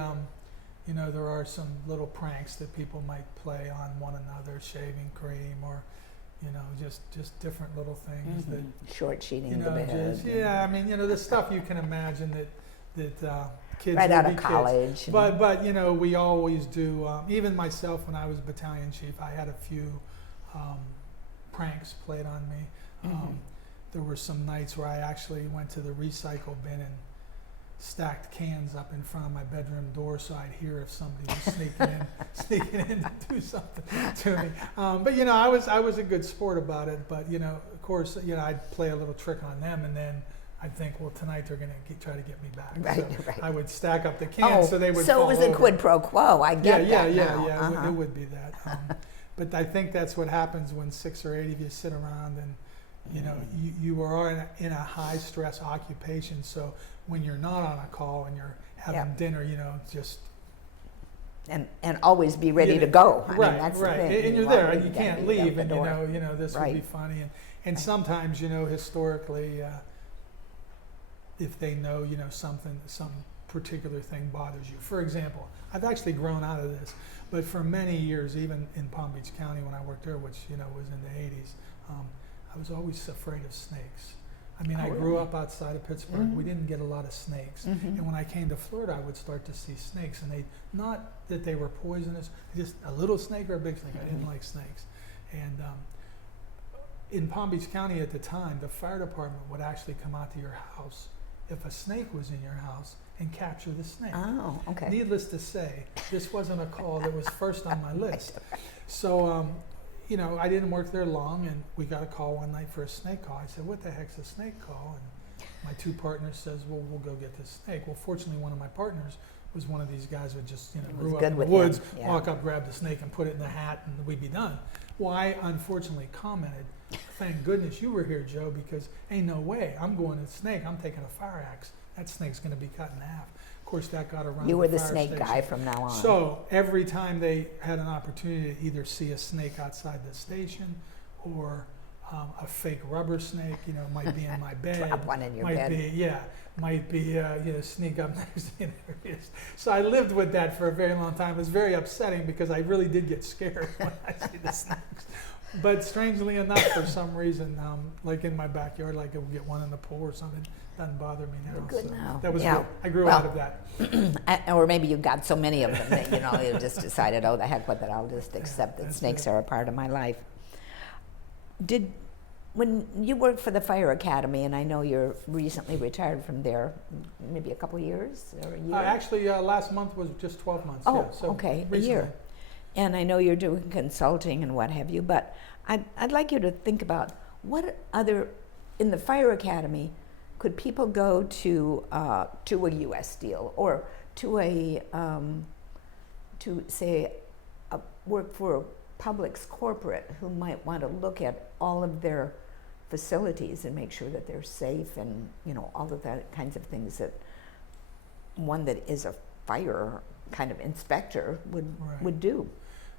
there are some little pranks that people might play on one another, shaving cream or, just different little things that. Short sheeting the bed. The stuff you can imagine that kids Right will out be of kids. college. But we always do. Even myself, when I was battalion chief, I had a few pranks played on me. There were some nights where I actually went to the recycle bin and stacked cans up in front of my bedroom door so I'd hear if somebody was sneaking in to do something to me. But I was a good sport about it. But of course, I'd play a little trick on them, and then I'd think, well, tonight they're going to try to get me back. Right, so right. I would stack up the cans so they would. So fall it was over. a quid pro quo. I get that now. Yeah. It would be that. But I think that's what happens when 6 or 8 of you sit around and. You are in a high stress occupation, so when you're not on a call and you're having dinner, just and always be ready to go. I right, mean, that's right. the thing. And you're there, and you can't leave, and this Right. would be funny, and sometimes historically, if they know some particular thing bothers you. For example, I've actually grown out of this, but for many years, even in Palm Beach County when I worked there, which was in the 80s. I was always afraid of snakes. I mean, I grew up outside of Pittsburgh. We didn't get a lot of snakes. And when I came to Florida, I would start to see snakes. And not that they were poisonous, just a little snake or a big snake. I didn't like snakes. And in Palm Beach County at the time, the fire department would actually come out to your house if a snake was in your house and capture the snake. Oh, okay. Needless to say, this wasn't a call that was first on my list. So, you know, I didn't work there long, and we got a call one night for a snake call. I said, what the heck's a snake call? And my two partners says, well, we'll go get this snake. Well, fortunately, one of my partners was one of these guys who just, you know, grew up in the woods, walk up, grab the snake, and put it in the hat, and we'd be done. Well, I unfortunately commented, thank goodness you were here, Joe, because ain't no way I'm going to the snake. I'm taking a fire axe. That snake's going to be cut in half. Of course, that got around. You were the fire snake station. guy from now on. So every time they had an opportunity to either see a snake outside the station or a fake rubber snake, you know, might be in my bed. Drop one in your might bed. Be, you know, sneak up next to you. There it is. So I lived with that for a very long time. It was very upsetting because I really did get scared when I see the snakes. But strangely enough, for some reason, like in my backyard, like I'll get one in the pool or something, doesn't bother me now. You're good so now. That was Yeah. good. I grew out of that. Or maybe you got so many of them that, you know, you just decided, oh, the heck with it, I'll just accept that that's snakes it. are a part of my life. When you worked for the Fire Academy, and I know you're recently retired from there, maybe a couple years or a year? Actually, last month was just 12 months. Oh, yeah, so okay, recently. a year. And I know you're doing consulting and what have you, but I'd like you to think about what other, in the Fire Academy, could people go to a U.S. Steel or to say, work for a Publix corporate who might want to look at all of their facilities and make sure that they're safe and, you know, all of that kinds of things that one that is a fire kind of inspector would do.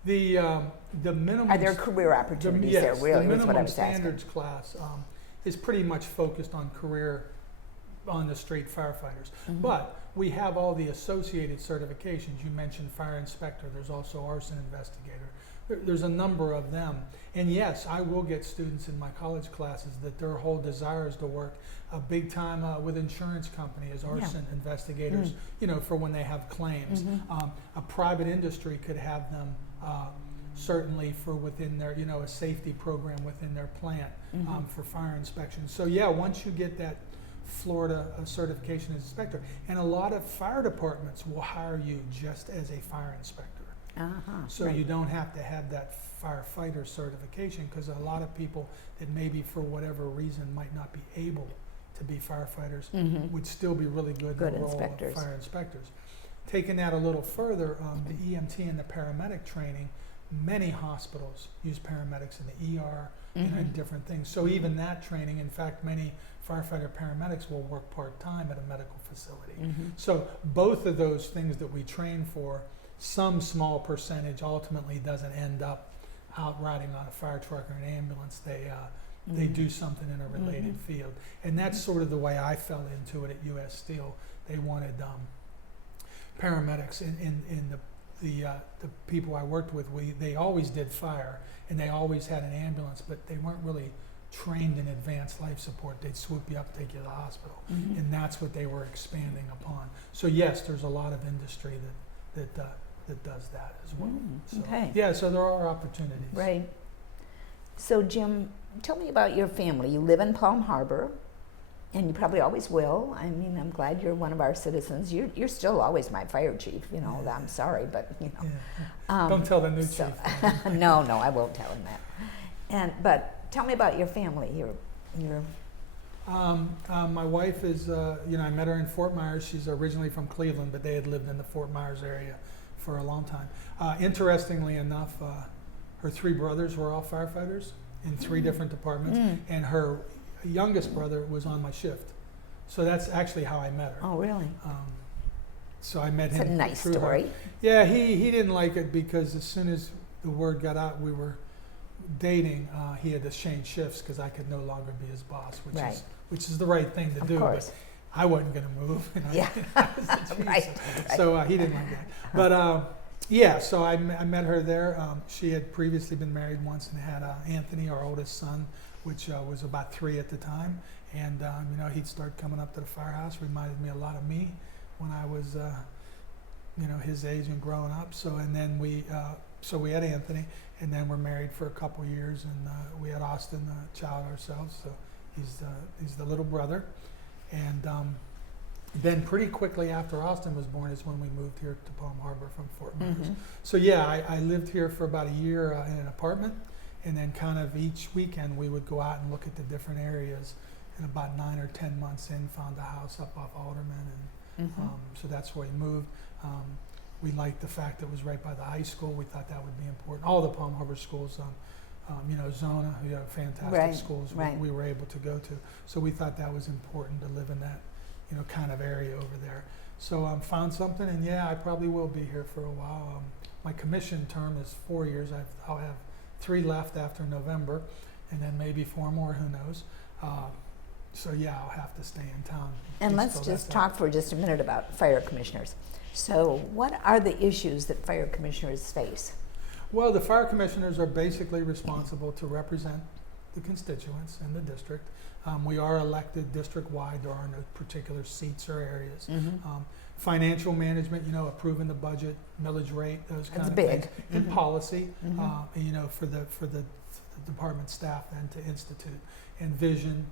The minimum. Are there career opportunities there? Really, the was what I minimum was asking. standards class is pretty much focused on career on the street firefighters. Mm-hmm. But we have all the associated certifications. You mentioned fire inspector. There's also arson investigator. There's a number of them. And yes, I will get students in my college classes that their whole desire is to work big time with insurance company as arson investigators, you know, for when they have claims. Mm-hmm. A private industry could have them certainly for within their, you know, a safety program within their plant for fire inspection. So yeah, once you get that Florida certification as inspector, and a lot of fire departments will hire you just as a fire inspector. So you don't have to have that firefighter certification, because a lot of people that maybe for whatever reason might not be able to be firefighters would still be really good in the role inspectors. of fire inspectors. Taking that a little further, the EMT and the paramedic training, many hospitals use paramedics in the ER and different things. So even that training, in fact, many firefighter paramedics will work part-time at a medical facility. So both of those things that we train for, some small percentage ultimately doesn't end up out riding on a fire truck or an ambulance. They do something in a related field. And that's sort of the way I fell into it at U.S. Steel. They wanted paramedics in the people I worked with. They always did fire, and they always had an ambulance, but they weren't really trained in advanced life support. They'd swoop you up, take you to the hospital, and that's what they were expanding upon. So yes, there's a lot of industry that does that as well. So, okay. yeah, so there are opportunities. Right. So Jim, tell me about your family. You live in Palm Harbor, and you probably always will. I mean, I'm glad you're one of our citizens. You're still always my fire chief. You know, I'm sorry, but you know. Yeah. Don't tell the new chief. No, I won't tell him that. But tell me about your family. Your my wife is, I met her in Fort Myers. She's originally from Cleveland, but they had lived in the Fort Myers area for a long time. Interestingly enough, her three brothers were all firefighters in three different departments, and her youngest brother was on my shift. So that's actually how I met her. Oh, really? So I met him. It's a nice through her. story. Yeah, he didn't like it because as soon as the word got out we were dating, he had to change shifts because I could no longer be his boss, which is the right thing to do. Course. But I wasn't going to move. Yeah. Right. So he didn't like that. But so I met her there. She had previously been married once and had Anthony, our oldest son, which was about 3 at the time. And he'd start coming up to the firehouse. Reminded me a lot of me when I was, his age and growing up. So and then we had Anthony, and then we're married for a couple years, and we had Austin, a child ourselves. So he's the little brother. And then pretty quickly after Austin was born is when we moved here to Palm Harbor from Fort Myers. So yeah, I lived here for about a year in an apartment, and then kind of each weekend we would go out and look at the different areas. And about 9 or 10 months in, found a house up off Alderman, and so that's where we moved. We liked the fact that it was right by the high school. We thought that would be important. All the Palm Harbor schools, Zona, who have fantastic schools, we were able to go to. So we thought that was important to live in that, kind of area over there. So found something, and I probably will be here for a while. My commission term is 4 years. I'll have 3 left after November, and then maybe 4 more, who knows. So I'll have to stay in town. And let's just talk for just a minute about fire commissioners. So what are the issues that fire commissioners face? Well, the fire commissioners are basically responsible to represent the constituents in the district. We are elected district-wide. There are no particular seats or areas. Financial management, approving the budget, millage rate, those kind of things. And policy, for the department staff then to institute. And vision,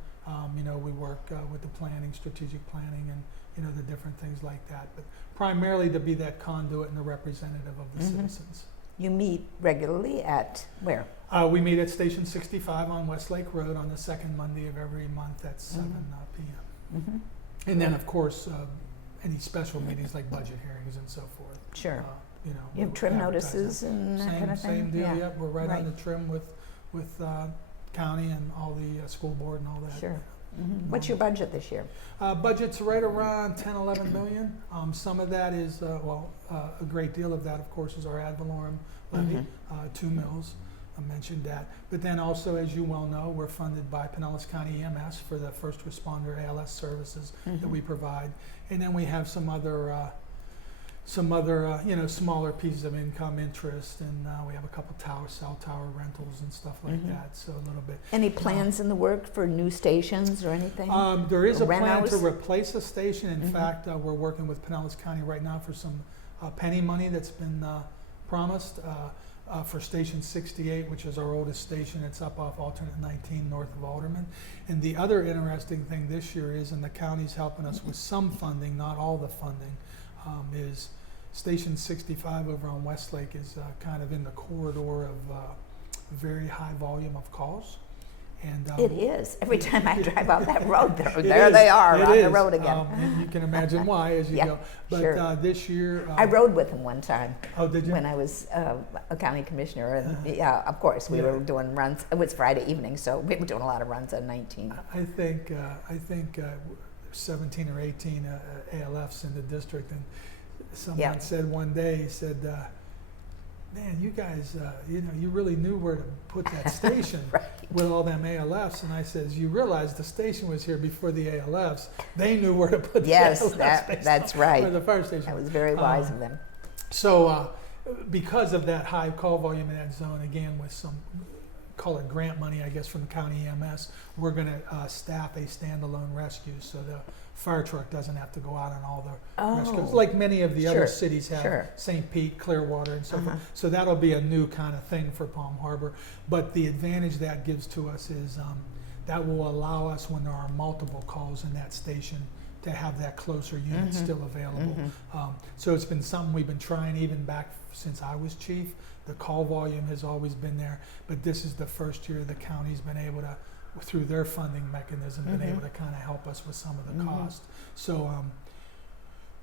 we work with the planning, strategic planning, and the different things like that. But primarily to be that conduit and the representative of the citizens. You meet regularly at where? We meet at Station 65 on Westlake Road on the second Monday of every month at 7 p.m. And then, of course, any special meetings like budget hearings and so forth. Sure. You have trim notices and that kind of thing? Same deal, yep. We're right on the trim with county and all the school board and all that. Sure. What's your budget this year? Budget's right around 10, 11 million. Some of that is, a great deal of that, of course, is our ad valorem levy, 2 mills. I mentioned that. But then also, as you well know, we're funded by Pinellas County EMS for the first responder ALS services that we provide. And then we have some other smaller pieces of income, interest, and we have a couple cell tower rentals and stuff like that, so a little bit. Any plans in the work for new stations or anything? There is a plan to replace a station. In fact, we're working with Pinellas County right now for some penny money that's been promised for Station 68, which is our oldest station. It's up off Alternate 19 north of Alderman. And the other interesting thing this year is, and the county's helping us with some funding, not all the funding, is Station 65 over on Westlake is kind of in the corridor of very high volume of calls. And it is. Every time I drive out that road, there they are on the road again. And you can imagine why as you go. But this year... I rode with them one time. Oh, did you? When I was a county commissioner. And of course, we were doing runs. It was Friday evening, so we were doing a lot of runs on 19. I think 17 or 18 ALFs in the district. And someone said one day, man, you guys, you really knew where to put that station with all them ALFs. And I says, you realize the station was here before the ALFs. They knew where to put the ALF station. That's right. Or the fire station. That was very wise of them. So because of that high call volume in that zone, again, with some, call it grant money, I guess, from the county EMS, we're going to staff a standalone rescue so the fire truck doesn't have to go out on all the rescues, like many of the other cities have, St. Pete, Clearwater, and so forth. So that'll be a new kind of thing for Palm Harbor. But the advantage that gives to us is that will allow us, when there are multiple calls in that station, to have that closer unit still available. So it's been something we've been trying even back since I was chief. The call volume has always been there, but this is the first year the county's been able to, through their funding mechanism, been able to kind of help us with some of the cost. So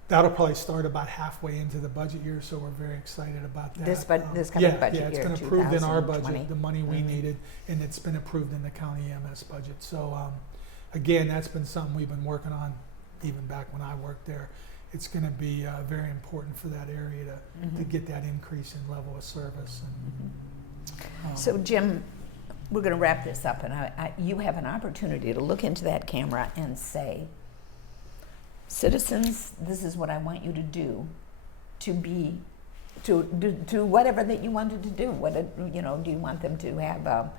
that'll probably start about halfway into the budget year, so we're very excited about that. This coming budget year, it's been approved in our budget, the money we needed, and it's been approved in the county EMS budget. So again, that's been something we've been working on even back when I worked there. It's going to be very important for that area to get that increase in level of service. And, so Jim, we're going to wrap this up, and you have an opportunity to look into that camera and say, citizens, this is what I want you to do to do whatever that you wanted to do. Do you want them to have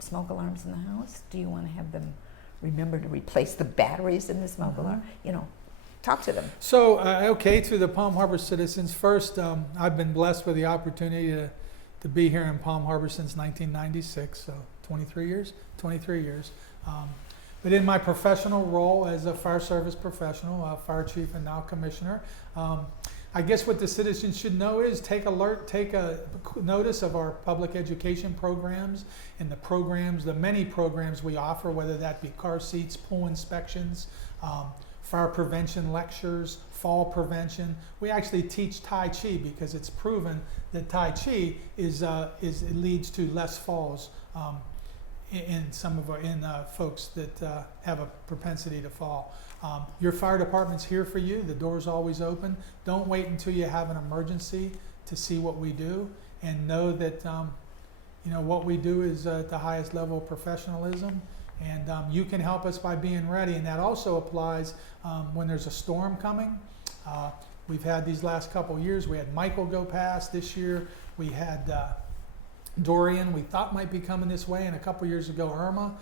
smoke alarms in the house? Do you want to have them remember to replace the batteries in the smoke alarm? Talk to them. So, to the Palm Harbor citizens, first, I've been blessed with the opportunity to be here in Palm Harbor since 1996, so 23 years. But in my professional role as a fire service professional, fire chief and now commissioner, I guess what the citizens should know is take a notice of our public education programs and the many programs we offer, whether that be car seats, pool inspections, fire prevention lectures, fall prevention. We actually teach Tai Chi because it's proven that Tai Chi it leads to less falls in folks that have a propensity to fall. Your fire department's here for you. The door's always open. Don't wait until you have an emergency to see what we do, and know that what we do is at the highest level of professionalism. And you can help us by being ready, and that also applies when there's a storm coming. We've had these last couple years. We had Michael go past this year. We had Dorian, we thought might be coming this way, and a couple years ago Irma.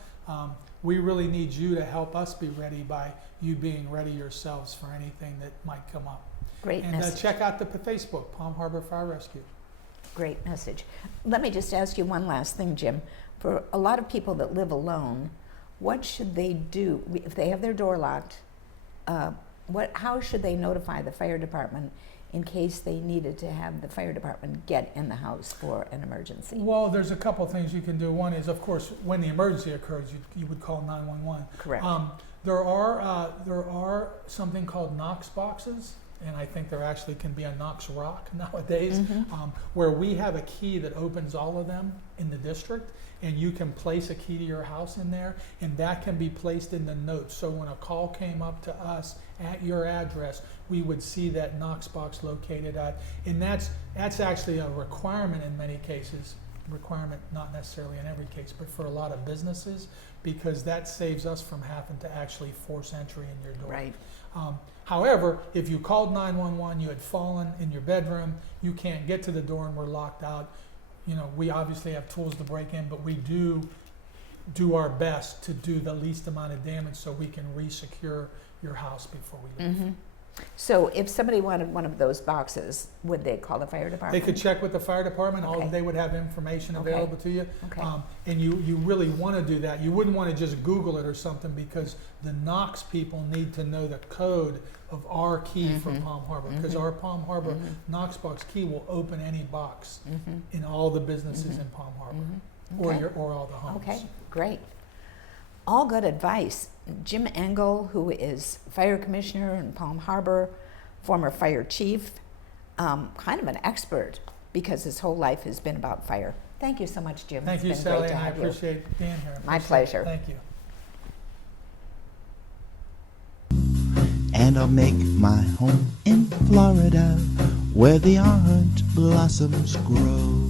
We really need you to help us be ready by you being ready yourselves for anything that might come up. Great and message. Check out the Facebook, Palm Harbor Fire Rescue. Great message. Let me just ask you one last thing, Jim. For a lot of people that live alone, what should they do if they have their door locked? How should they notify the fire department in case they needed to have the fire department get in the house for an emergency? Well, there's a couple things you can do. One is, of course, when the emergency occurs, you would call 911. Correct. There are something called Knox boxes, and I think there actually can be a Knox rock nowadays, where we have a key that opens all of them in the district, and you can place a key to your house in there, and that can be placed in the notes. So when a call came up to us at your address, we would see that Knox box located at, and that's actually a requirement in many cases. Requirement not necessarily in every case, but for a lot of businesses, because that saves us from having to actually force entry in your door. Right. However, if you called 911, you had fallen in your bedroom, you can't get to the door and we're locked out, we obviously have tools to break in, but we do our best to do the least amount of damage so we can re-secure your house before we leave. So if somebody wanted one of those boxes, would they call the fire department? They could check with the fire department. Okay. They would have information Okay. available to you. Okay. And you really want to do that. You wouldn't want to just Google it or something, because the Knox people need to know the code of our key for Palm Harbor, because our Palm Harbor Knox box key will open any box in all the businesses in Palm Harbor, Okay. or all the homes. Okay, great. All good advice. Jim Engel, who is fire commissioner in Palm Harbor, former fire chief, kind of an expert because his whole life has been about fire. Thank you so much, Jim. Thank you, It's been Sally, great to and I have you. appreciate being here. My pleasure. Thank you. And I'll make my home in Florida, where the orange blossoms grow.